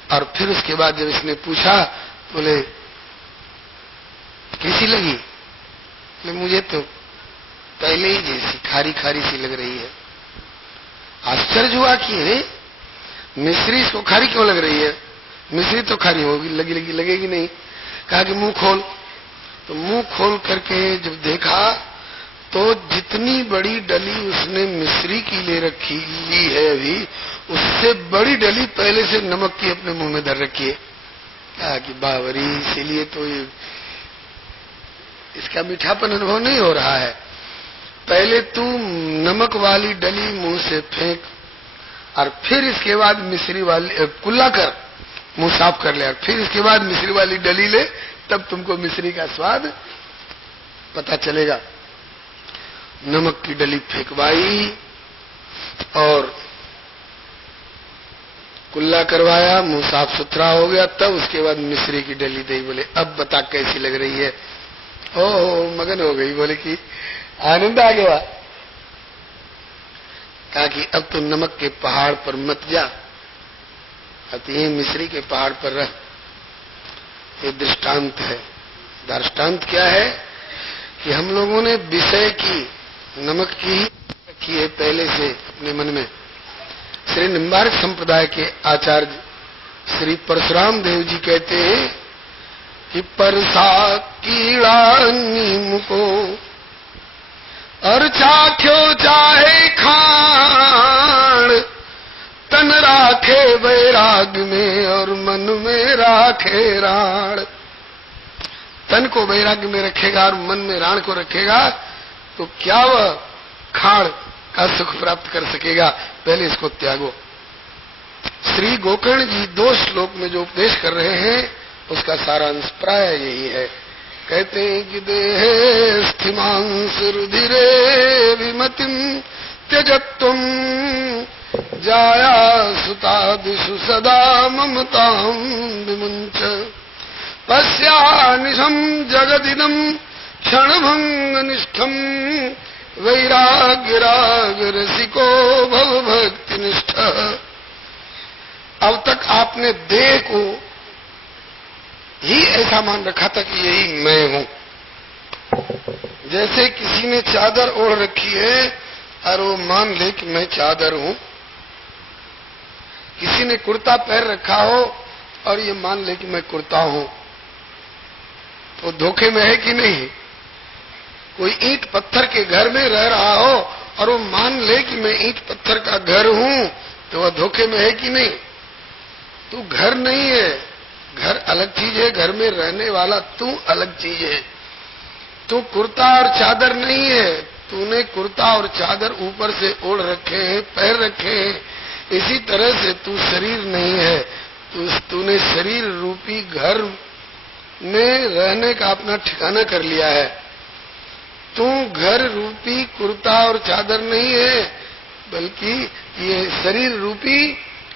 और फिर उसके बाद जब इसने पूछा, बोले कैसी लगी? बोले मुझे तो पहले ही जैसी खारी खारी सी लग रही है। आश्चर्य हुआ कि अरे मिस्री इसको खारी क्यों लग रही है? मिस्री तो खारी होगी, लगेगी नहीं। कहा कि मुंह खोल। तो मुंह खोल करके जब देखा तो जितनी बड़ी डली उसने मिस्री की ले रखी ली है अभी, उससे बड़ी डली पहले से नमक की अपने मुंह में धर रखी है। कहा कि बावरी, इसीलिए तो ये इसका मीठापन अनुभव नहीं हो रहा है। पहले तू नमक वाली डली मुंह से फेंक, और फिर इसके बाद मिस्री वाली कुल्ला कर, मुंह साफ कर ले, और फिर इसके बाद मिस्री वाली डली ले, तब तुमको मिस्री का स्वाद पता चलेगा। नमक की डली फेंकवाई और कुल्ला करवाया, मुंह साफ सुथरा हो गया, तब उसके बाद मिस्री की डली दी। बोले अब बता कैसी लग रही है? ओहो मगन हो गई, बोले कि आनंद आ गया। कहा कि अब तो नमक के पहाड़ पर मत जा, अब यही मिस्री के पहाड़ पर रह। ये दृष्टांत है। दृष्टांत क्या है कि हम लोगों ने विषय की नमक की रखी है पहले से अपने मन में। श्री निम्बार्क संप्रदाय के आचार्य श्री परशुराम देव जी कहते हैं कि परसा कीड़ा नीम को और चाख्यो चाहे खाण, तन राखे वैराग में और मन में राखे राण। तन को वैराग्य में रखेगा और मन में राण को रखेगा तो क्या वह खाण का सुख प्राप्त कर सकेगा? पहले इसको त्यागो। श्री गोकर्ण जी 2 श्लोक में जो उपदेश कर रहे हैं उसका सारांश प्राय यही है। कहते हैं कि देहे स्थिमांस रुधिरे विमतिम त्यजत्वम जाया सुतादिषु सदा ममतां विमुंच पश्यानिशं जगदिदं क्षणभंग निष्ठम वैराग्य राग रसिको भव भक्ति निष्ठ। अब तक आपने देह को ही ऐसा मान रखा था कि यही मैं हूं। जैसे किसी ने चादर ओढ़ रखी है और वो मान ले कि मैं चादर हूं। किसी ने कुर्ता पहन रखा हो और ये मान ले कि मैं कुर्ता हूं, तो धोखे में है कि नहीं? कोई ईंट पत्थर के घर में रह रहा हो और वो मान ले कि मैं ईंट पत्थर का घर हूं, तो वह धोखे में है कि नहीं? तू घर नहीं है, घर अलग चीज है, घर में रहने वाला तू अलग चीज है। तू कुर्ता और चादर नहीं है, तूने कुर्ता और चादर ऊपर से ओढ़ रखे हैं, पहन रखे हैं। इसी तरह से तू शरीर नहीं है, तूने शरीर रूपी घर में रहने का अपना ठिकाना कर लिया है। तू घर रूपी कुर्ता और चादर नहीं है, बल्कि ये शरीर रूपी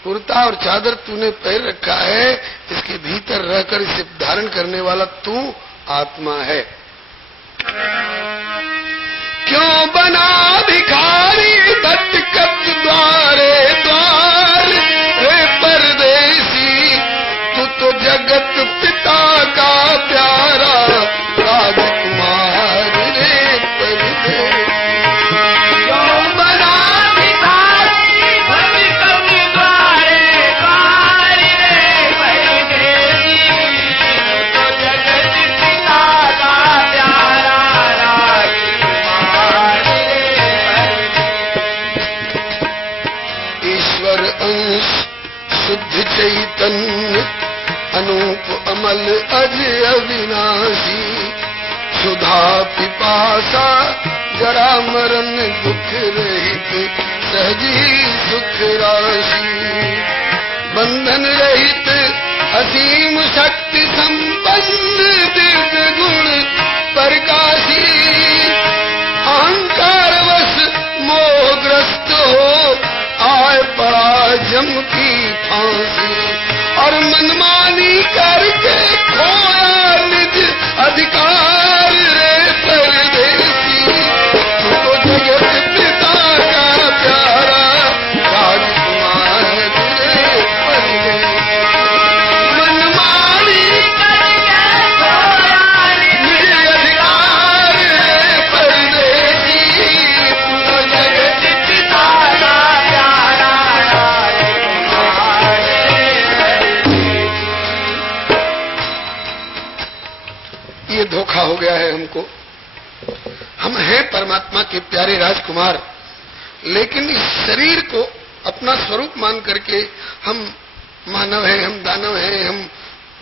कुर्ता और चादर तूने पहन रखा है, इसके भीतर रहकर इसे धारण करने वाला तू आत्मा है। क्यों बना भिखारी भटकत द्वारे द्वार, रे परदेसी तू तो जगत पिता का प्यारा राजकुमार रे परदेसी। क्यों बना भिखारी भटकत द्वारे द्वार, रे परदेसी तू तो जगत पिता का प्यारा राजकुमार रे। ईश्वर अंश शुद्ध चैतन्य अनूप अमल अज अविनाशी, सुधा पिपासा जरा मरण दुख रहित सहजी सुख राशि। बंधन रहित असीम शक्ति संपन्न दिव्य गुण प्रकाशी, अहंकारवश मोहग्रस्त हो आए पड़ा जम की फांसी, और मनमानी करके खोया निज अधिकार रे परदेसी तू तो जगत पिता का प्यारा राजकुमार रे परदेसी। मनमानी करके खोया निज अधिकार रे परदेसी तू तो जगत पिता का प्यारा राजकुमार रे। ये धोखा हो गया है हमको। हम हैं परमात्मा के प्यारे राजकुमार, लेकिन इस शरीर को अपना स्वरूप मान करके हम मानव हैं, हम दानव हैं, हम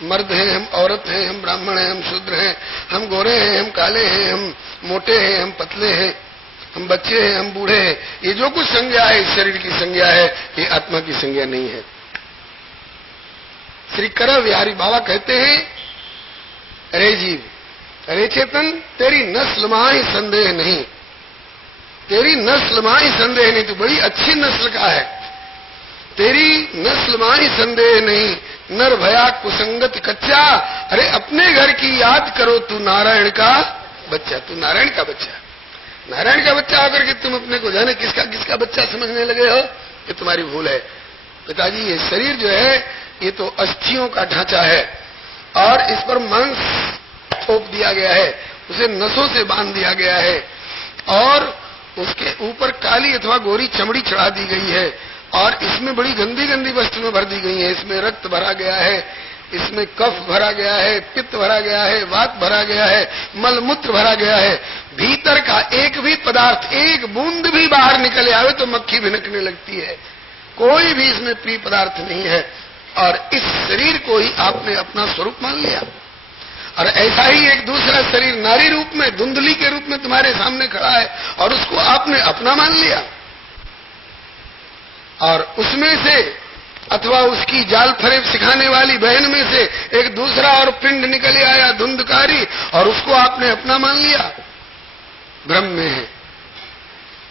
मर्द हैं, हम औरत हैं, हम ब्राह्मण हैं, हम शूद्र हैं, हम गोरे हैं, हम काले हैं, हम मोटे हैं, हम पतले हैं, हम बच्चे हैं, हम बूढ़े हैं। ये जो कुछ संज्ञा है इस शरीर की संज्ञा है, ये आत्मा की संज्ञा नहीं है। श्री कर बिहारी बाबा कहते हैं, अरे जीव, अरे चेतन, तेरी नस्ल में ही संदेह नहीं, तेरी नस्ल में ही संदेह नहीं, तू बड़ी अच्छी नस्ल का है, तेरी नस्ल में ही संदेह नहीं। नर भया कुसंगत कच्चा, अरे अपने घर की याद करो, तू नारायण का बच्चा, तू नारायण का बच्चा, नारायण का बच्चा होकर के तुम अपने को जाने किसका किसका बच्चा समझने लगे हो, ये तुम्हारी भूल है। पिताजी, ये शरीर जो है ये तो अस्थियों का ढांचा है और इस पर मांस थोप दिया गया है, उसे नसों से बांध दिया गया है और उसके ऊपर काली अथवा गोरी चमड़ी चढ़ा दी गई है और इसमें बड़ी गंदी गंदी वस्तुएं भर दी गई हैं। इसमें रक्त भरा गया है, इसमें कफ भरा गया है, पित्त भरा गया है, वात भरा गया है, मलमूत्र भरा गया है। भीतर का एक भी पदार्थ, एक बूंद भी बाहर निकल आवे तो मक्खी भिनकने लगती है। कोई भी इसमें प्रिय पदार्थ नहीं है और इस शरीर को ही आपने अपना स्वरूप मान लिया। और ऐसा ही एक दूसरा शरीर नारी रूप में, धुंधली के रूप में तुम्हारे सामने खड़ा है और उसको आपने अपना मान लिया। और उसमें से अथवा उसकी जाल फरेब सिखाने वाली बहन में से एक दूसरा और पिंड निकल आया धुंधकारी और उसको आपने अपना मान लिया। भ्रम में है,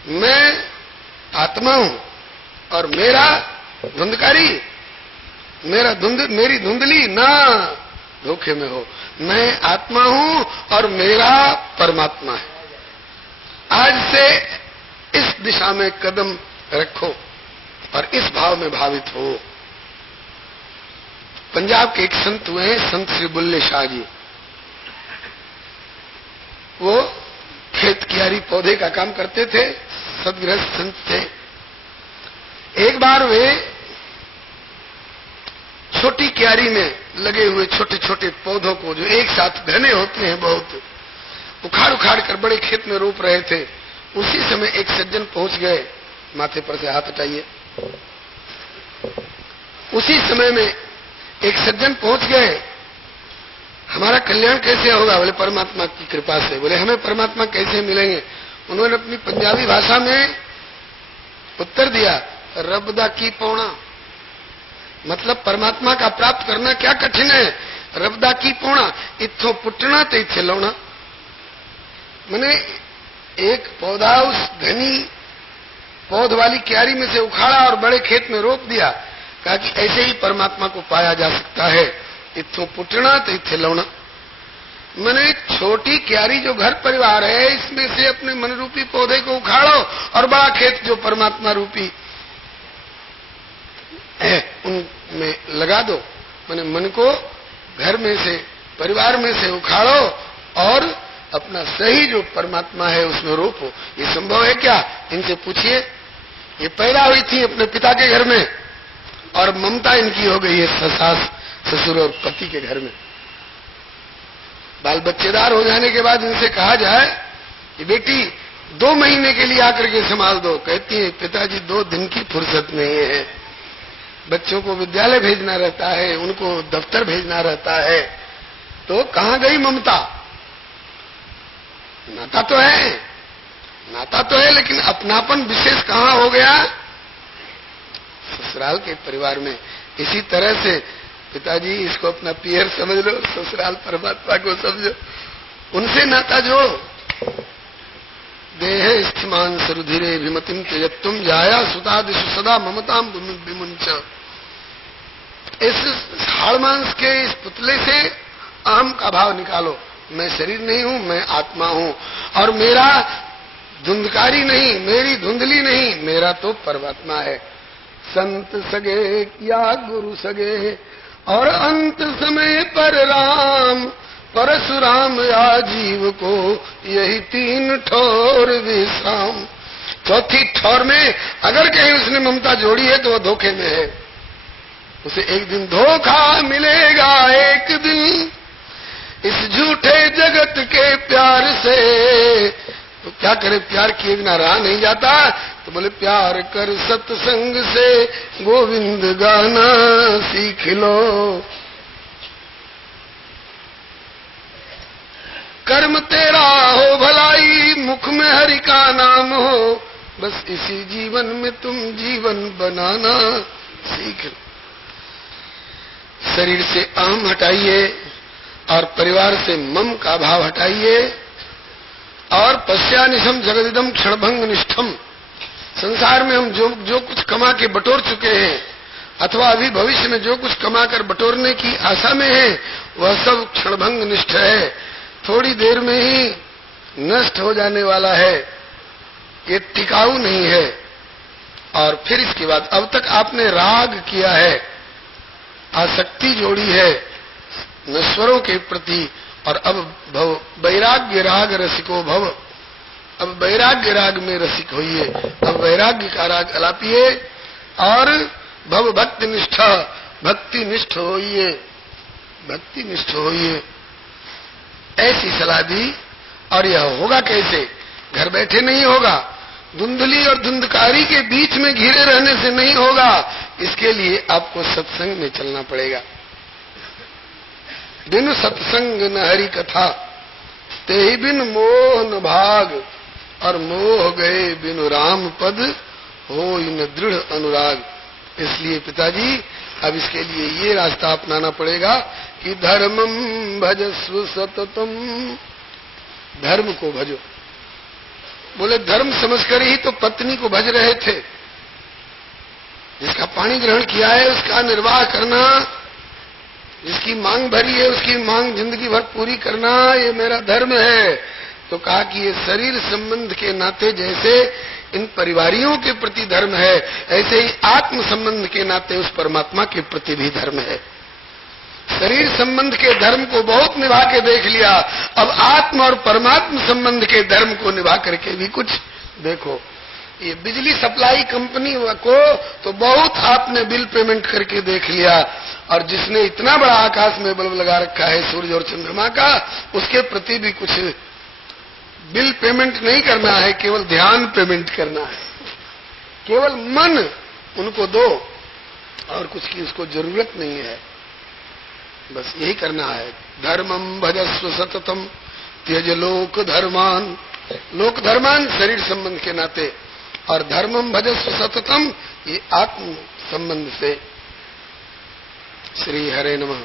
मैं आत्मा हूं और मेरा धुंधकारी, मेरी धुंधली, ना धोखे में हो। मैं आत्मा हूं और मेरा परमात्मा है। आज से इस दिशा में कदम रखो और इस भाव में भावित हो। पंजाब के एक संत हुए हैं, संत श्री बुल्ले शाह जी। वो खेत कियारी पौधे का काम करते थे, सदगृहस्थ संत थे। एक बार वे छोटी क्यारी में लगे हुए छोटे छोटे पौधों को, जो एक साथ घने होते हैं बहुत, उखाड़ उखाड़ कर बड़े खेत में रोप रहे थे। उसी समय एक सज्जन पहुंच गए, माथे पर से हाथ हटाइए। उसी समय में एक सज्जन पहुंच गए। हमारा कल्याण कैसे होगा? बोले परमात्मा की कृपा से। बोले हमें परमात्मा कैसे मिलेंगे? उन्होंने अपनी पंजाबी भाषा में उत्तर दिया, रब दा की पौना। मतलब परमात्मा का प्राप्त करना क्या कठिन है? रब दा की पौना, इथों पुटना तो इथे लाना। मैंने एक पौधा उस घनी पौध वाली क्यारी में से उखाड़ा और बड़े खेत में रोप दिया। कहा कि ऐसे ही परमात्मा को पाया जा सकता है। इत्थों पुटना तो इत्थे लौना। मैंने छोटी क्यारी जो घर परिवार है, इसमें से अपने मन रूपी पौधे को उखाड़ो और बड़ा खेत जो परमात्मा रूपी है उनमें लगा दो। मैंने मन को घर में से, परिवार में से उखाड़ो और अपना सही जो परमात्मा है उसमें रोपो। ये संभव है क्या? इनसे पूछिए। ये पैदा हुई थी अपने पिता के घर में और ममता इनकी हो गई है सास ससुर और पति के घर में। बाल बच्चेदार हो जाने के बाद इनसे कहा जाए कि बेटी 2 महीने के लिए आकर के संभाल दो, कहती है पिताजी 2 दिन की फुर्सत नहीं है, बच्चों को विद्यालय भेजना रहता है, उनको दफ्तर भेजना रहता है। तो कहां गई ममता? नाता तो है, नाता तो है, लेकिन अपनापन विशेष कहां हो गया? ससुराल के परिवार में। इसी तरह से पिताजी इसको अपना पियर समझ लो, ससुराल परमात्मा को समझो, उनसे नाता जोड़ो। देह स्थिमान सरुधिरे विमतिम त्यजत्तुम जाया सुतादिशु सदा ममताम विमुंच। इस हाड़ मांस के इस पुतले से अहम का भाव निकालो। मैं शरीर नहीं हूं, मैं आत्मा हूं और मेरा धुंधकारी नहीं, मेरी धुंधली नहीं, मेरा तो परमात्मा है। संत सगे या गुरु सगे और अंत समय पर राम, परशुराम या जीव को यही 3 ठोर विश्राम। चौथी ठोर में अगर कहीं उसने ममता जोड़ी है तो वो धोखे में है। उसे एक दिन धोखा मिलेगा, एक दिन इस झूठे जगत के प्यार से। तो क्या करे? प्यार किए बिना रहा नहीं जाता। तो बोले प्यार कर सत्संग से गोविंद गाना सीख लो। कर्म तेरा हो भलाई, मुख में हरि का नाम हो, बस इसी जीवन में तुम जीवन बनाना सीख लो। शरीर से अहम हटाइए और परिवार से मम का भाव हटाइए। और पश्यानिशम जगदिदम क्षणभंग निष्ठम। संसार में हम जो कुछ कमा के बटोर चुके हैं अथवा अभी भविष्य में जो कुछ कमा कर बटोरने की आशा में है, वह सब क्षणभंग निष्ठ है, थोड़ी देर में ही नष्ट हो जाने वाला है, ये टिकाऊ नहीं है। और फिर इसके बाद अब तक आपने राग किया है, आसक्ति जोड़ी है नश्वरों के प्रति, और अब भव वैराग्य राग रसिको भव। अब वैराग्य राग में रसिक होइए, अब वैराग्य का राग अलापिए और भव भक्ति निष्ठा, भक्ति निष्ठ होइए, भक्ति निष्ठ होइए। ऐसी सलाह दी। और यह होगा कैसे? घर बैठे नहीं होगा, धुंधली और धुंधकारी के बीच में घिरे रहने से नहीं होगा। इसके लिए आपको सत्संग में चलना पड़ेगा। बिन सत्संग न हरि कथा, ते ही बिन मोह न भाग, और मोह गए बिनु राम पद, हो न दृढ़ अनुराग। इसलिए पिताजी अब इसके लिए ये रास्ता अपनाना पड़ेगा कि धर्मम भजस्व सततम, धर्म को भजो। बोले धर्म समझकर ही तो पत्नी को भज रहे थे। जिसका पानी ग्रहण किया है उसका निर्वाह करना, जिसकी मांग भरी है उसकी मांग जिंदगी भर पूरी करना, ये मेरा धर्म है। तो कहा कि ये शरीर संबंध के नाते जैसे इन परिवारियों के प्रति धर्म है, ऐसे ही आत्म संबंध के नाते उस परमात्मा के प्रति भी धर्म है। शरीर संबंध के धर्म को बहुत निभा के देख लिया, अब आत्म और परमात्मा संबंध के धर्म को निभा करके भी कुछ देखो। ये बिजली सप्लाई कंपनी को तो बहुत आपने बिल पेमेंट करके देख लिया, और जिसने इतना बड़ा आकाश में बल्ब लगा रखा है सूर्य और चंद्रमा का, उसके प्रति भी कुछ बिल पेमेंट नहीं करना है, केवल ध्यान पेमेंट करना है। केवल मन उनको दो और कुछ की उसको जरूरत नहीं है, बस यही करना है। धर्मम भजस्व सततम त्यज लोक धर्मान, लोक धर्मान शरीर संबंध के नाते, और धर्मम भजस्व सततम ये आत्म संबंध से। श्री हरे नमः।